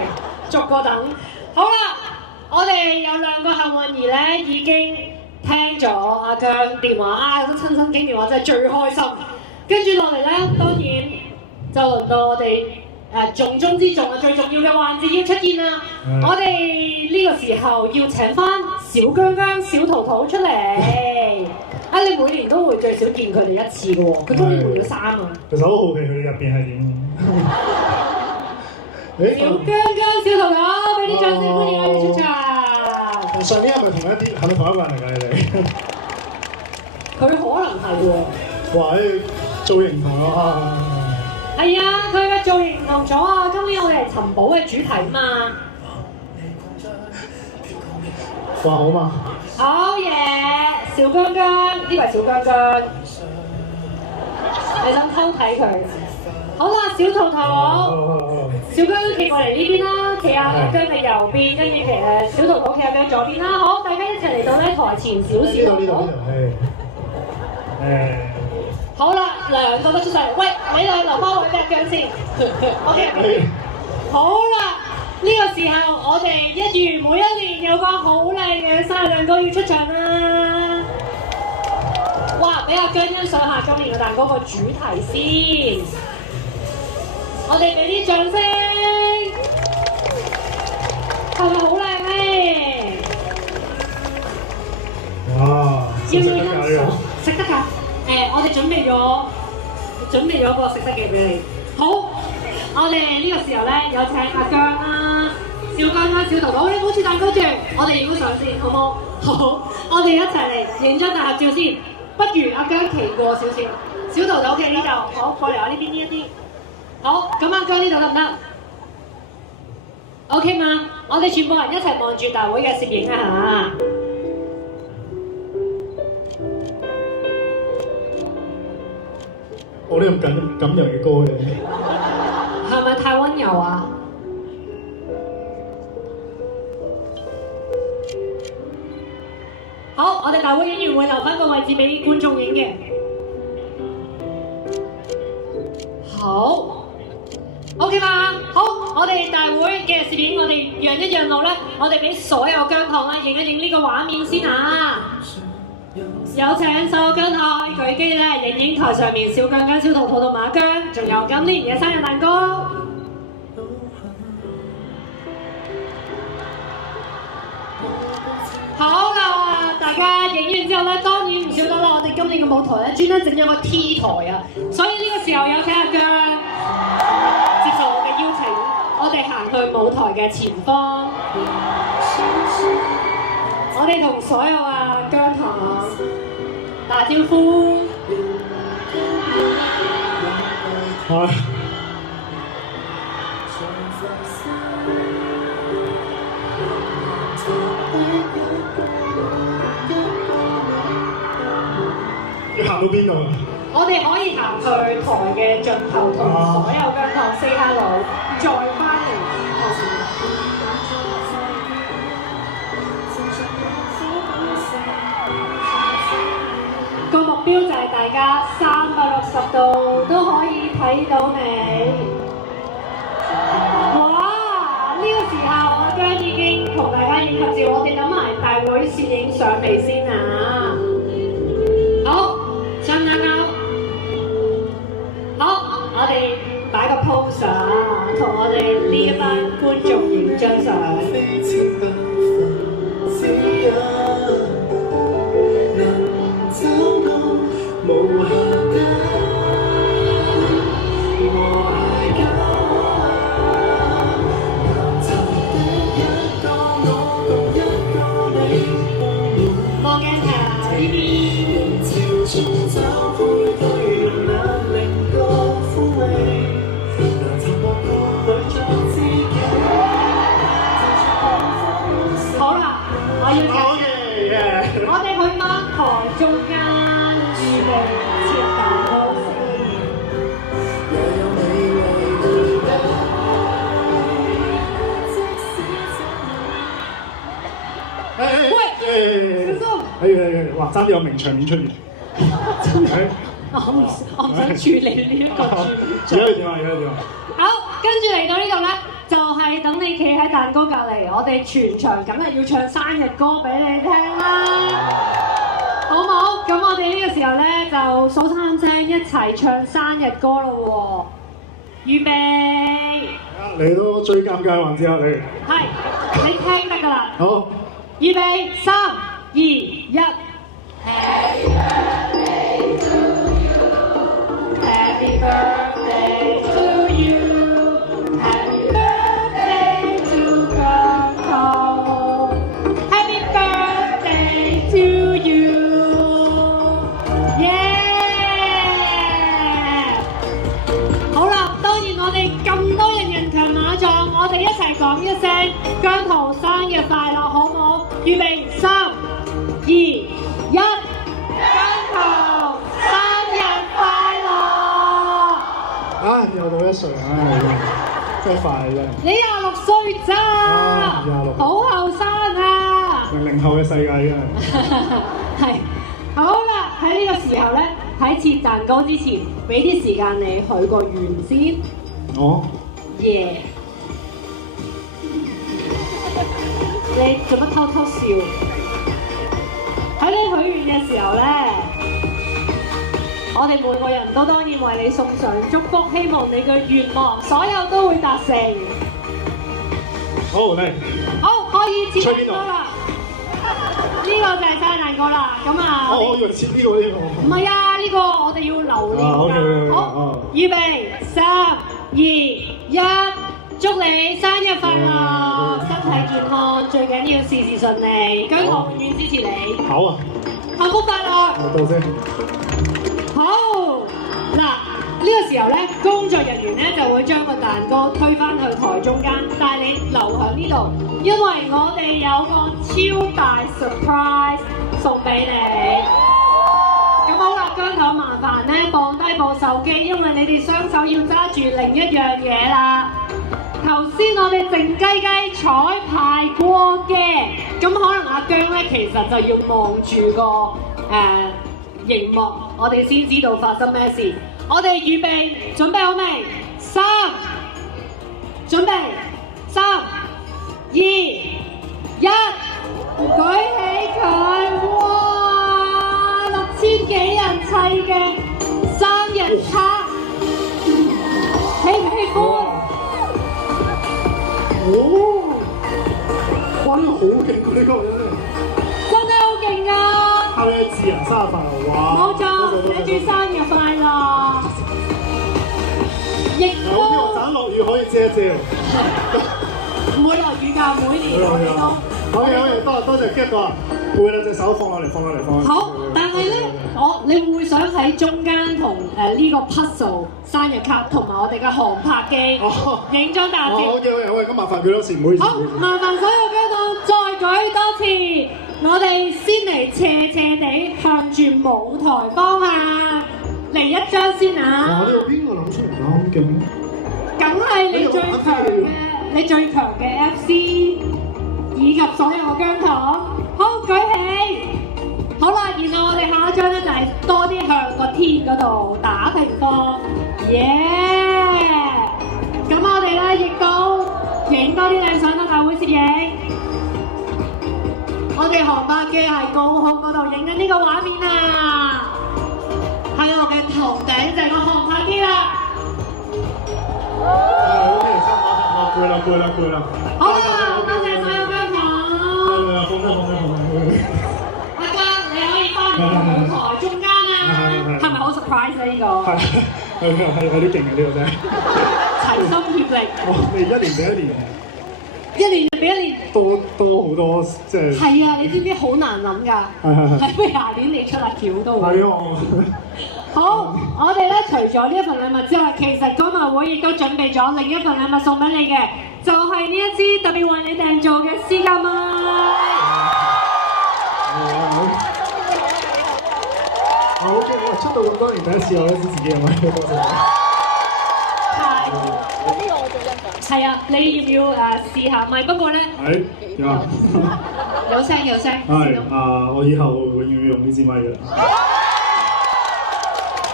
逐個等。好啦，我哋有2個幸運兒咧，已經聽咗阿姜電話啊，都親身傾電話，真係最開心。跟住落嚟咧，當然就輪到我哋重中之重啊，最重要嘅環節要出現啦！我哋呢個時候要請翻小姜姜、小桃桃出嚟。啊，你每年都會最少見佢哋一次嘅喎，佢今年換咗衫啊！其實好好奇佢哋入邊係點。小姜姜、小桃桃，俾啲掌聲歡迎佢哋出場。上年係咪同一個人嚟㗎？你哋？佢可能係喎。哇！造型同啊〜係啊，佢嘅造型唔同咗啊！今年我哋係尋寶嘅主題嘛。哇，好嘛！好嘢，小姜姜，呢位小姜姜，你想偷睇佢？好啦，小桃桃，小姜姜企過嚟呢邊啦，企阿姜嘅右邊，跟住小桃桃企阿姜左邊啦。好，大家一齊嚟到咧台前少少。呢度係。好啦，兩個都出晒嚟。喂，你哋留翻位俾阿姜先。OK。好啦，呢個時候我哋一如每一年有個好靚嘅生日蛋糕要出場啦。哇！俾阿姜欣賞下今年嘅蛋糕個主題先。我哋俾啲掌聲，係咪好靚咧？哇！要唔要欣賞？食得㗎。我哋準備咗個食得嘅俾你。好，我哋呢個時候咧有請阿姜啦、小姜啦、小桃桃，你唔好切蛋糕住，我哋影張相先，好冇？好，我哋一齊嚟影張大合照先。不如阿姜企過少少，小桃桃企呢度，好，過嚟我呢邊呢一啲。好，咁阿姜呢度得唔得 ？OK 嘛？我哋全部人一齊望住大會嘅攝影啊嚇！我呢咁感人嘅歌嘅，係咪太温柔啊？好，我哋大會演員會留翻個位置俾觀眾影嘅。好 ，OK 嘛？好，我哋大會嘅攝影，我哋讓一讓路咧，我哋俾所有姜糖啦，影一影呢個畫面先啊！有請所有姜糖舉機咧，影影台上面小姜姜、小桃桃同馬姜，仲有今年嘅生日蛋糕。好啦，大家影完之後咧，當然唔少得啦。我哋今年嘅舞台咧，專登整咗個 T 台啊，所以呢個時候有請阿姜接受我嘅邀請，我哋行去舞台嘅前方，我哋同所有姜糖打招呼。要行到邊度？我哋可以行去台嘅盡頭，同所有姜糖 say hello， 再翻嚟台前。個目標就係大家360度都可以睇到你。哇！呢個時候阿姜已經同大家影合照，我哋等埋大會攝影上嚟先啊！好，上唔上鈎？好，我哋擺個 pose 啊，同我哋呢一班觀眾影張相。望鏡頭呢邊。好啦，我要我哋去翻台中間預備切蛋糕喂，小心！哇，爭啲有名場面出現。我唔想處理呢一個處理。而家點啊？好，跟住嚟到呢度咧，就係等你企喺蛋糕隔離，我哋全場梗係要唱生日歌俾你聽啦，好冇？咁我哋呢個時候咧就數3聲一齊唱生日歌咯喎，預備。嚟到最尷尬環節啦，你。係，你聽得㗎啦。好。預備3、2、1。Happy birthday to you. Happy birthday to Guntho. Happy birthday to you. Yeah！ 好啦，當然我哋咁多人強馬壯，我哋一齊講一聲姜濤生日快樂，好唔好？預備3、2、1。姜濤生日快樂！啊，又到1歲啊，真係快真係。你26歲咋？好後生啊！00後嘅世界真係。係，好啦，喺呢個時候咧，喺切蛋糕之前，俾啲時間你許個願先。哦。耶！你做乜偷偷笑？喺你許願嘅時候咧，我哋每個人都當然為你送上祝福，希望你嘅願望所有都會達成。好嚟，好，可以切蛋糕啦。呢個就係生日蛋糕啦。咁啊，我以為切呢個。唔係啊，呢個我哋要留念㗎。好，預備3、2、1。祝你生日快樂，身體健康，最緊要事事順利。姜濤永遠支持你。好啊！幸福快樂。我到先。好，嗱，呢個時候咧，工作人員咧就會將個蛋糕推返去台中間，但係你留喺呢度，因為我哋有個超大 surprise 送俾你。咁好啦，姜濤麻煩咧放低部手機，因為你哋雙手要揸住另一樣嘢啦。頭先我哋靜雞雞彩排過嘅，咁可能阿姜咧其實就要望住個熒幕，我哋先知道發生咩事。我哋預備準備好未？3，準備3、2、1，舉起佢！哇，6000幾人砌嘅生日卡，喜唔喜歡？哦，哇！呢個好勁喎，呢個真係好勁啊！下面係智人生日快樂，哇！冇錯，寫住生日快樂，亦都盞落雨可以遮一遮，唔會落雨㗎，每年我哋都。好嘅，多謝 get 到啊！攰啦，隻手放落嚟。好，但係咧，你會想喺中間同呢個 puzzle 生日卡同埋我哋嘅航拍機影張大照。好嘅，咁麻煩佢多次，唔好意思。好，麻煩所有姜糖再舉多次，我哋先嚟斜地向住舞台方向嚟一張先啊！哇！呢個邊個諗出嚟㗎？咁勁！梗係你最強嘅 FC 以及所有嘅姜糖。好，舉起。好啦，然後我哋下一張咧就係多啲向個天嗰度打平方，耶！咁我哋咧亦都影多啲靚相啦，大會攝影。我哋航拍機係高空嗰度影緊呢個畫面啊！喺我嘅頭頂就係個航拍機啦。攰啦！好啦，多謝所有姜糖。放低。阿姜，你可以翻到舞台中間啊！係咪好 surprise 啊？呢個係啲勁嘅呢個真係。齊心協力。你一年比一年多好多，即係。係啊，你知唔知好難諗㗎？係咪下年你出阿橋都會？係啊。好，我哋咧除咗呢一份禮物之外，其實歌迷會亦都準備咗另一份禮物送俾你嘅，就係呢一支特別為你訂做嘅私家麥。好嘅，我出道咁多年第一次我都知自己有咪，多謝。係啊，你要唔要試下咪？不過咧，有聲。係我以後永遠要用呢支咪嘅。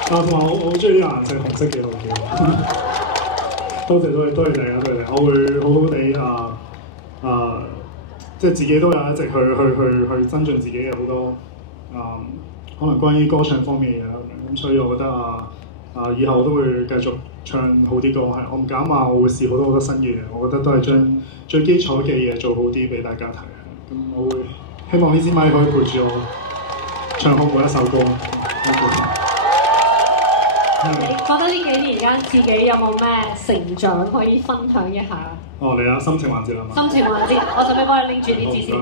同埋我好中意呢個顏色，紅色幾好。多謝大家，我會好好地即係自己都有一直去增進自己嘅好多可能關於歌唱方面嘅嘢啦咁，所以我覺得以後我都會繼續唱好啲歌，係我唔敢話我會試好多新嘅嘢，我覺得都係將最基礎嘅嘢做好啲俾大家睇。咁我會希望呢支咪可以陪住我唱好每一首歌。你覺得呢幾年間自己有冇咩成長可以分享一下？哦，嚟啊！心情環節啦嘛。心情環節，我使唔使幫你拎住呢支先？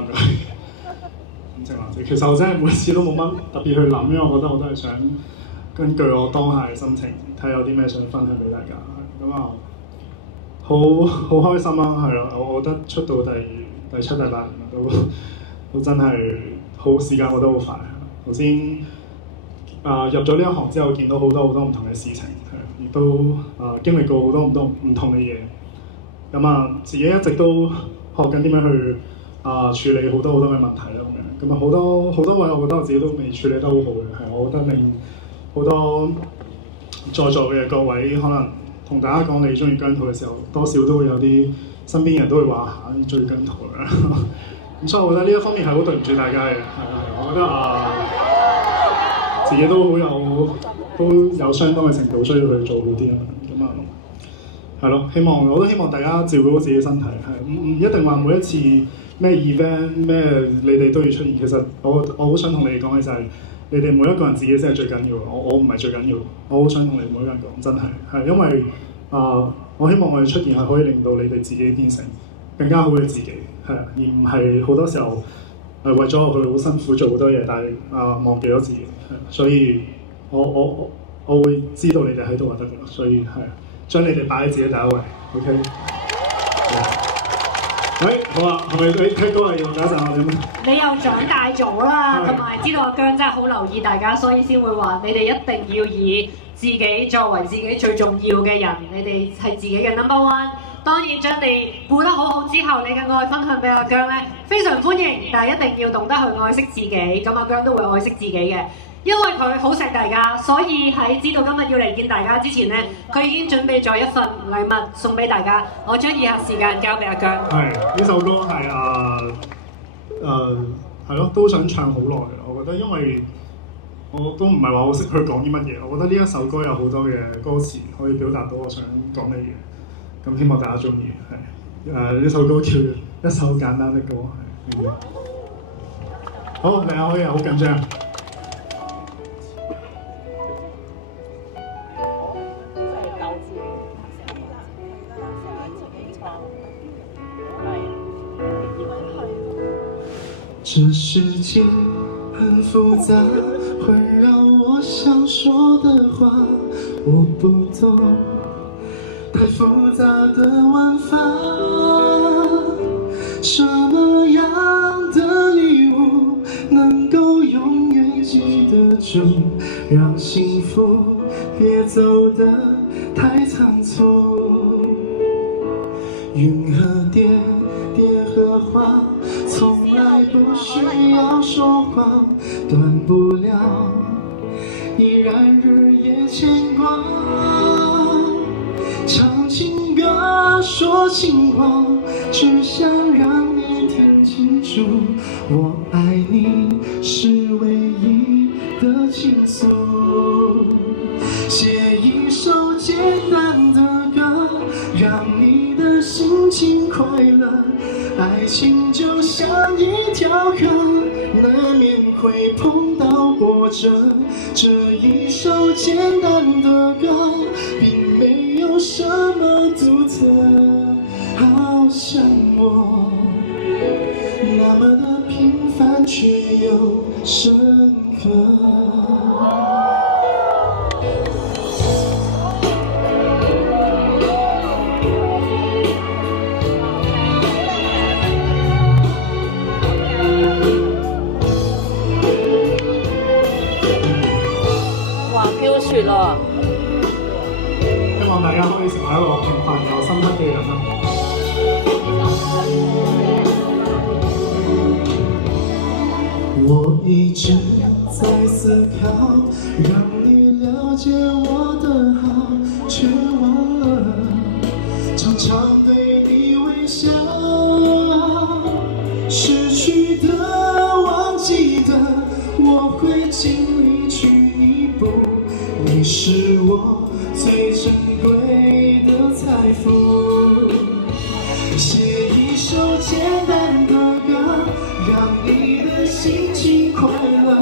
心情環節，其實我真係每次都冇乜特別去諗，因為我覺得我都係想根據我當下嘅心情，睇下有啲咩想分享俾大家。咁啊，好開心啦，係咯！我覺得出道第7、第8年都真係好時間過得好快。頭先入咗呢一行之後，見到好多唔同嘅事情，亦都經歷過好多唔同嘅嘢。咁啊，自己一直都學緊點樣去處理好多嘅問題啦，咁樣。咁啊，好多位，我覺得我自己都未處理得好好嘅，係我覺得令好多在座嘅各位可能同大家講你中意姜濤嘅時候，多少都會有啲身邊人都會話嚇你中意姜濤啦。咁所以我覺得呢一方面係好對唔住大家嘅，我覺得自己都有相當嘅程度需要去做好啲啦。咁啊，係咯，我都希望大家照顧好自己身體，係唔一定話每一次咩 event 咩你哋都要出現。其實我好想同你哋講嘅就係，你哋每一個人自己先係最緊要。我唔係最緊要，我好想同你每一個人講，真係因為我希望我哋出現係可以令到你哋自己變成更加好嘅自己，係而唔係好多時候為咗佢好辛苦做好多嘢，但係忘記咗自己。所以我會知道你哋喺度就得㗎啦。所以係將你哋擺喺自己第一位 ，OK？ 好啊，係咪你聽歌係要等一陣我點？你又長大咗啦，同埋知道阿姜真係好留意大家，所以先會話你哋一定要以自己作為自己最重要嘅人，你哋係自己嘅 number one。當然將你顧得好好之後，你嘅愛分享俾阿姜咧，非常歡迎，但係一定要懂得去愛惜自己。咁阿姜都會愛惜自己嘅。因為佢好錫大家，所以喺知道今日要嚟見大家之前呢，佢已經準備咗一份禮物送俾大家。我將以下時間交俾阿姜。係呢首歌係係咯，都想唱好耐嘅。我覺得因為我都唔係話好識去講啲乜嘢，我覺得呢一首歌有好多嘅歌詞可以表達到我想講嘅嘢。咁希望大家中意。係呢首歌叫一首簡單的歌。係好，嚟啊！可以好緊張。这世界很复杂，会让我想说的话我不懂，太复杂的玩法，什么样的礼物能够永远记得住，让幸福别走得太仓促。云和蝶，蝶和花，从来不需要说话，断不了，依然日夜牵挂。唱情歌，说情话，只想让你听清楚，我爱你是唯一的倾诉。写一首简单的歌，让你的心情快乐。爱情就像一条河，难免会碰到波折。这一首简单的歌，并没有什么独特，好像我那么的平凡却又深刻。雪咯！希望大家可以成為一個平凡又深刻嘅人啦。我一直在思考，讓你了解我的好，卻忘了常常對你微笑。失去的、忘記的，我會盡力去彌補。你是我简单的歌，让你的心情快乐。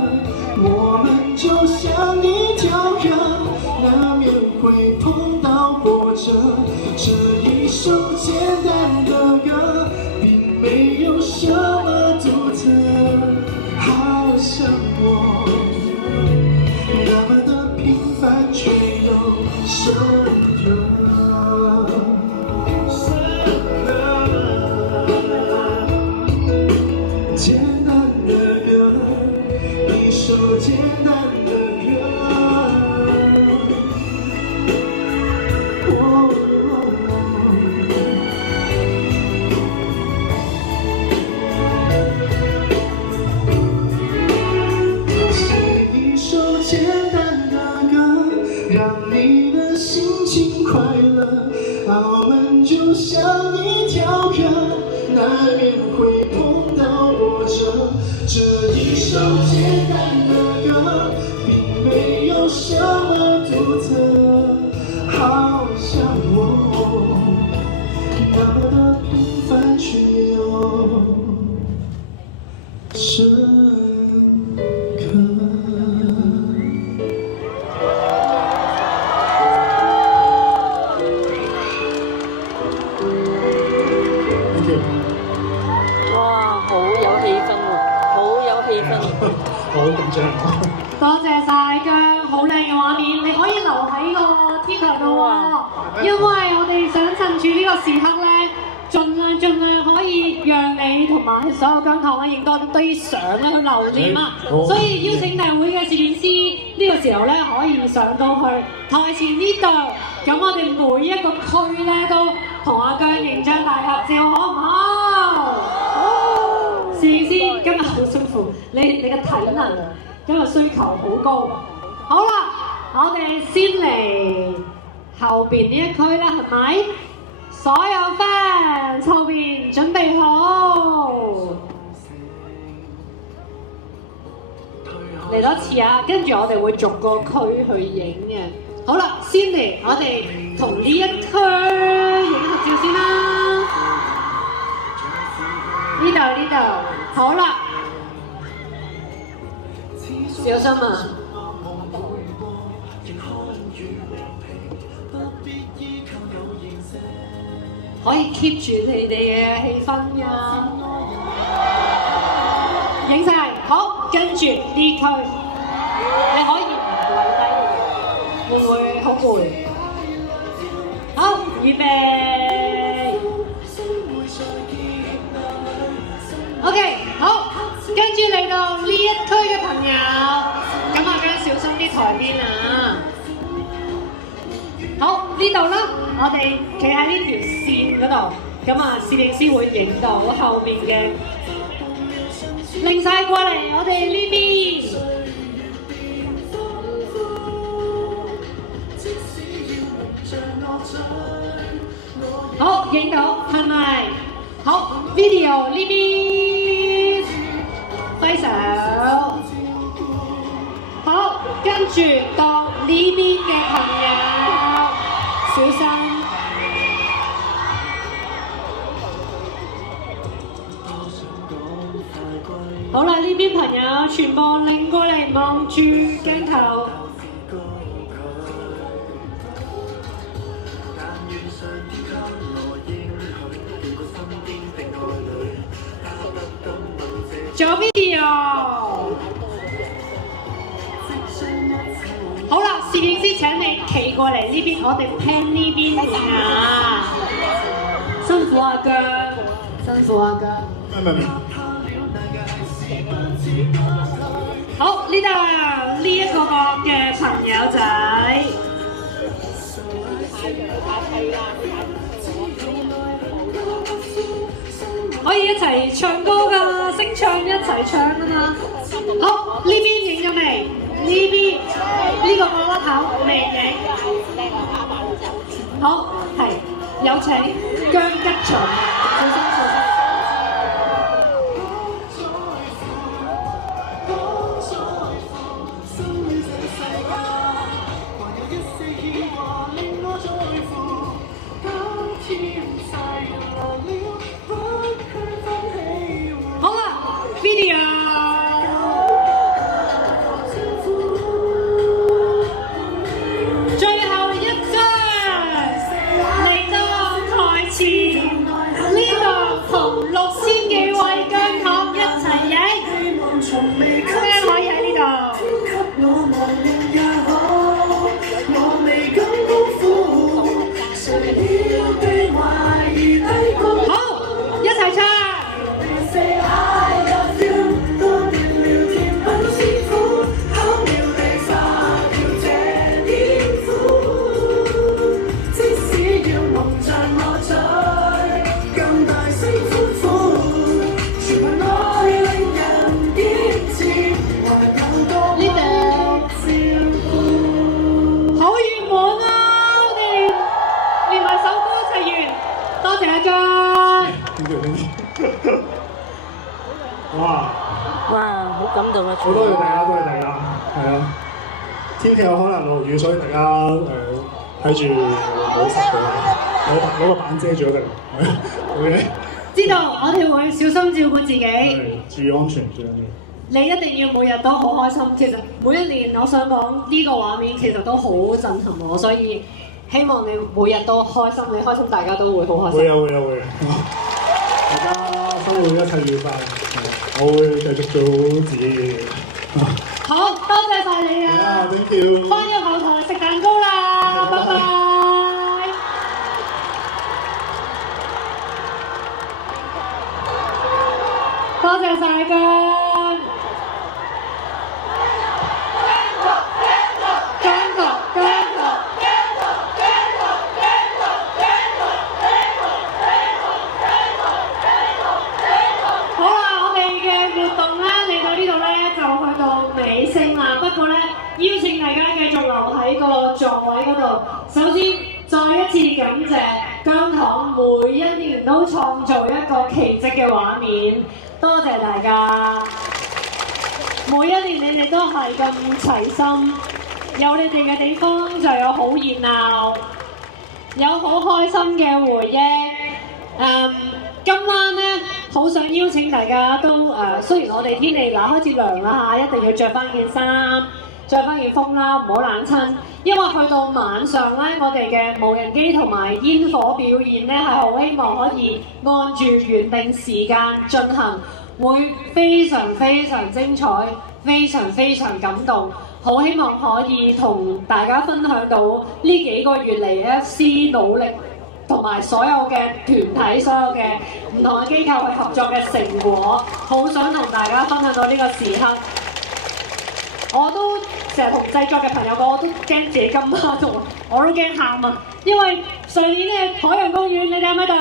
我们就像一条河，难免会碰到波折。这一首简单的歌，并没有什么独特，好像我那么的平凡，却又深刻。简单的歌，一首简单的歌。这是一首简单的歌，让你的心情快乐。我们就像一条河，难免会碰到波折。这一首简单的歌，并没有什么独特，好像我那么的平凡，却又深刻。哇，好有氣氛喎，好有氣氛。好緊張啊！多謝晒姜，好靚嘅畫面，你可以留喺個天台度喎，因為我哋想趁住呢個時刻咧，盡量可以讓你同埋所有姜糖咧影多啲相咧去留念啊！所以邀請大會嘅攝影師呢個時候咧可以上到去台前呢度，咁我哋每一個區咧都同阿姜影張大合照，好唔好？好，攝影師今日好辛苦，你嘅體能今日需求好高。好啦，我哋先嚟後邊呢一區啦，係咪？所有 fans 後邊準備好，嚟多次啊！跟住我哋會逐個區去影嘅。好啦，先嚟我哋同呢一區影合照先啦。呢度，好啦，小心啊！可以 keep 住你哋嘅氣氛㗎。影晒，好，跟住呢區，你可以唔跪低，會唔會好攰？好，預備 ，OK， 好，跟住嚟到呢一區嘅朋友，咁啊，姜小心啲台邊啊！好，呢度啦，我哋企喺呢條線嗰度，咁啊，攝影師會影到後邊嘅，擰晒過嚟，我哋呢邊。好，影到係咪？好 ，video 呢邊揮手。好，跟住到呢邊嘅朋友，小心。好啦，呢邊朋友全部擰過嚟望住鏡頭。做 video。好啦，攝影師請你企過嚟呢邊，我哋 pan 呢邊啊！辛苦阿姜，辛苦阿姜。好，呢度呢一個嘅朋友仔，可以一齊唱歌㗎，識唱一齊唱啊嘛！好，呢邊影咗未？呢邊呢個角落頭未影。好，係有請姜吉祥，小心小心。戀也好，我未敢辜負，誰料被懷疑低估。好，一齊唱。Say I love you， 多變了甜品師傅，巧妙地化掉這煙苦。即使要蒙着我嘴，更大聲歡呼，全憑愛令人堅持，還有多麼照顧。好圓滿啊！我哋連埋首歌一齊完，多謝阿張。哇！哇，好感動啊！好多謝大家，多謝大家，係啊！天氣有可能落雨，所以大家睇住冇濕嘅，攞個板遮住就得啦。OK。知道我哋會小心照顧自己，注意安全最緊要。你一定要每日都好開心。其實每一年，我想講呢個畫面其實都好震撼我，所以希望你每日都開心，你開心大家都會好開心。會啊！大家生活一切愉快，我會繼續做自己嘅嘢。好多謝晒你啊 ！Thank you。翻咗後台食蛋糕啦，拜拜。多謝晒姜。好啦，我哋嘅活動咧嚟到呢度咧就去到尾聲啦。不過咧，邀請大家繼續留喺個座位嗰度。首先，再一次感謝姜糖每一年都創造一個奇蹟嘅畫面，多謝大家。每一年你哋都係咁齊心，有你哋嘅地方就有好熱鬧，有好開心嘅回憶。今晚咧好想邀請大家都雖然我哋天氣開始涼啦嚇，一定要着翻件衫，着翻件風啦，唔好冷親。因為去到晚上咧，我哋嘅無人機同埋煙火表演咧係好希望可以按住原定時間進行，會非常非常精彩，非常非常感動。好希望可以同大家分享到呢幾個月嚟 FC 努力，同埋所有嘅團體、所有嘅唔同嘅機構去合作嘅成果，好想同大家分享到呢個時刻。我都成日同製作嘅朋友講，我都驚自己今晚我都驚喊啊！因為上年嘅海洋公園，你哋喺咪度？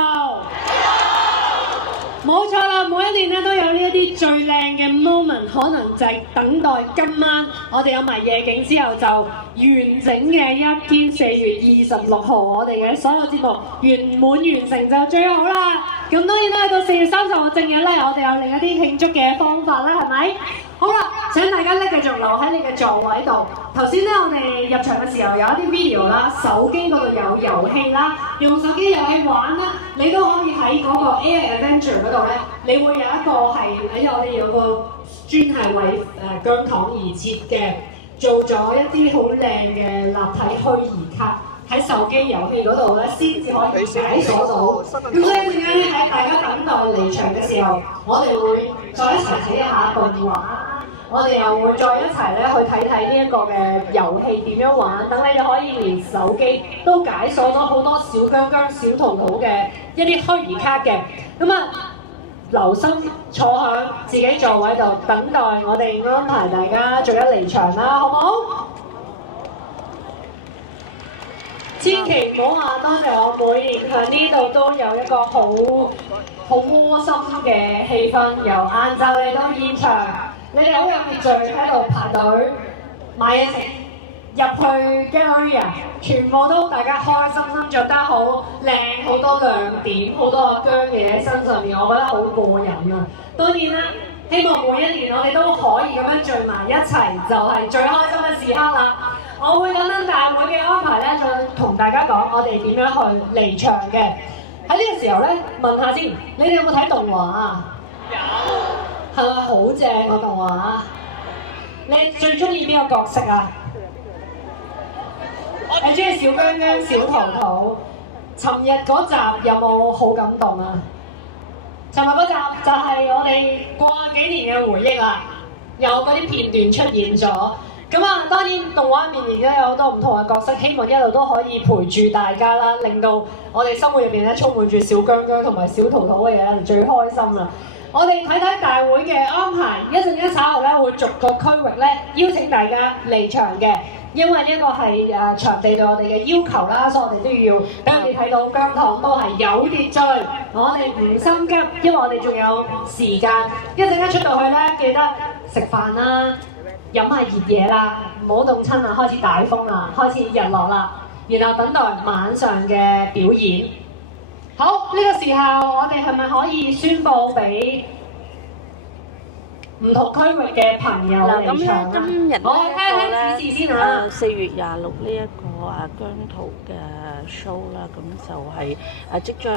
冇錯啦，每一年咧都有呢一啲最靚嘅 moment， 可能就係等待今晚我哋有埋夜景之後，就完整嘅一天4月26號，我哋嘅所有節目圓滿完成就最好啦。咁當然啦，到4月30號正日咧，我哋有另一啲慶祝嘅方法啦，係咪？好啦，請大家咧繼續留喺你嘅座位度。頭先咧，我哋入場嘅時候有一啲 video 啦，手機嗰度有遊戲啦，用手機遊戲玩咧，你都可以喺嗰個 Air Adventure 嗰度咧，你會有一個係喺我哋有個專係為姜糖而設嘅，做咗一啲好靚嘅立體虛擬卡。喺手機遊戲嗰度咧，先至可以解鎖到。咁所以陣間咧，喺大家等待離場嘅時候，我哋會再一齊睇一下動畫，我哋又會再一齊咧去睇睇呢一個嘅遊戲點樣玩，等你哋可以連手機都解鎖咗好多小姜姜、小桃桃嘅一啲虛擬卡嘅。咁啊，留心坐響自己座位度等待我哋安排大家逐一離場啦，好唔好？千祈唔好話多謝我，每年喺呢度都有一個好窩心嘅氣氛，由晏晝嚟到現場，你哋好有秩序喺度排隊買嘢食，入去 gallery 啊，全部都大家開心心着得好靚，好多亮點，好多阿姜嘅嘢喺身上面，我覺得好過癮啊！當然啦，希望每一年我哋都可以咁樣聚埋一齊，就係最開心嘅時刻啦！我會等等大會嘅安排咧，再同大家講我哋點樣去離場嘅。喺呢個時候咧，問下先，你哋有冇睇動畫啊？有。係咪好正個動畫？你最中意邊個角色啊？你中意小姜姜、小桃桃？尋日嗰集有冇好感動啊？尋日嗰集就係我哋過幾年嘅回憶啦，有嗰啲片段出現咗。咁啊，當然動畫入面亦都有好多唔同嘅角色，希望一路都可以陪住大家啦，令到我哋生活入面咧充滿住小姜姜同埋小桃桃嘅嘢，最開心啦！我哋睇睇大會嘅安排，一陣間稍後咧會逐個區域咧邀請大家離場嘅，因為呢個係場地對我哋嘅要求啦，所以我哋都要俾我哋睇到姜糖都係有秩序，我哋唔心急，因為我哋仲有時間。一陣間出到去咧，記得食飯啦，飲下熱嘢啦，唔好凍親啦，開始大風啦，開始日落啦，然後等待晚上嘅表演。好，呢個時候我哋係咪可以宣佈俾唔同區域嘅朋友嗱，咁離場啊？今日呢我聽聽指示先嚇。 4月26呢一個姜濤嘅 show 啦，咁就係即將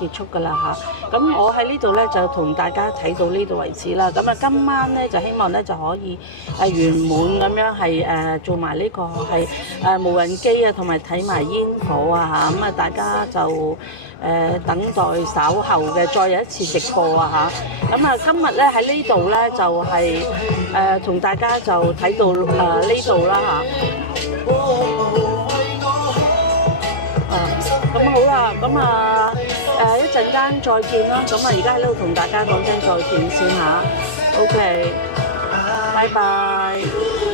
結束㗎啦嚇。咁我喺呢度咧就同大家睇到呢度為止啦。咁啊今晚咧就希望咧就可以圓滿咁樣係做埋呢個係無人機啊，同埋睇埋煙火啊嚇。咁啊大家就等待稍後嘅再有一次直播啊嚇。咁啊今日咧喺呢度咧就係同大家就睇到呢度啦嚇。咁好啦，咁一陣間再見啦。咁而家喺呢度同大家講聲再見先嚇。OK，拜拜。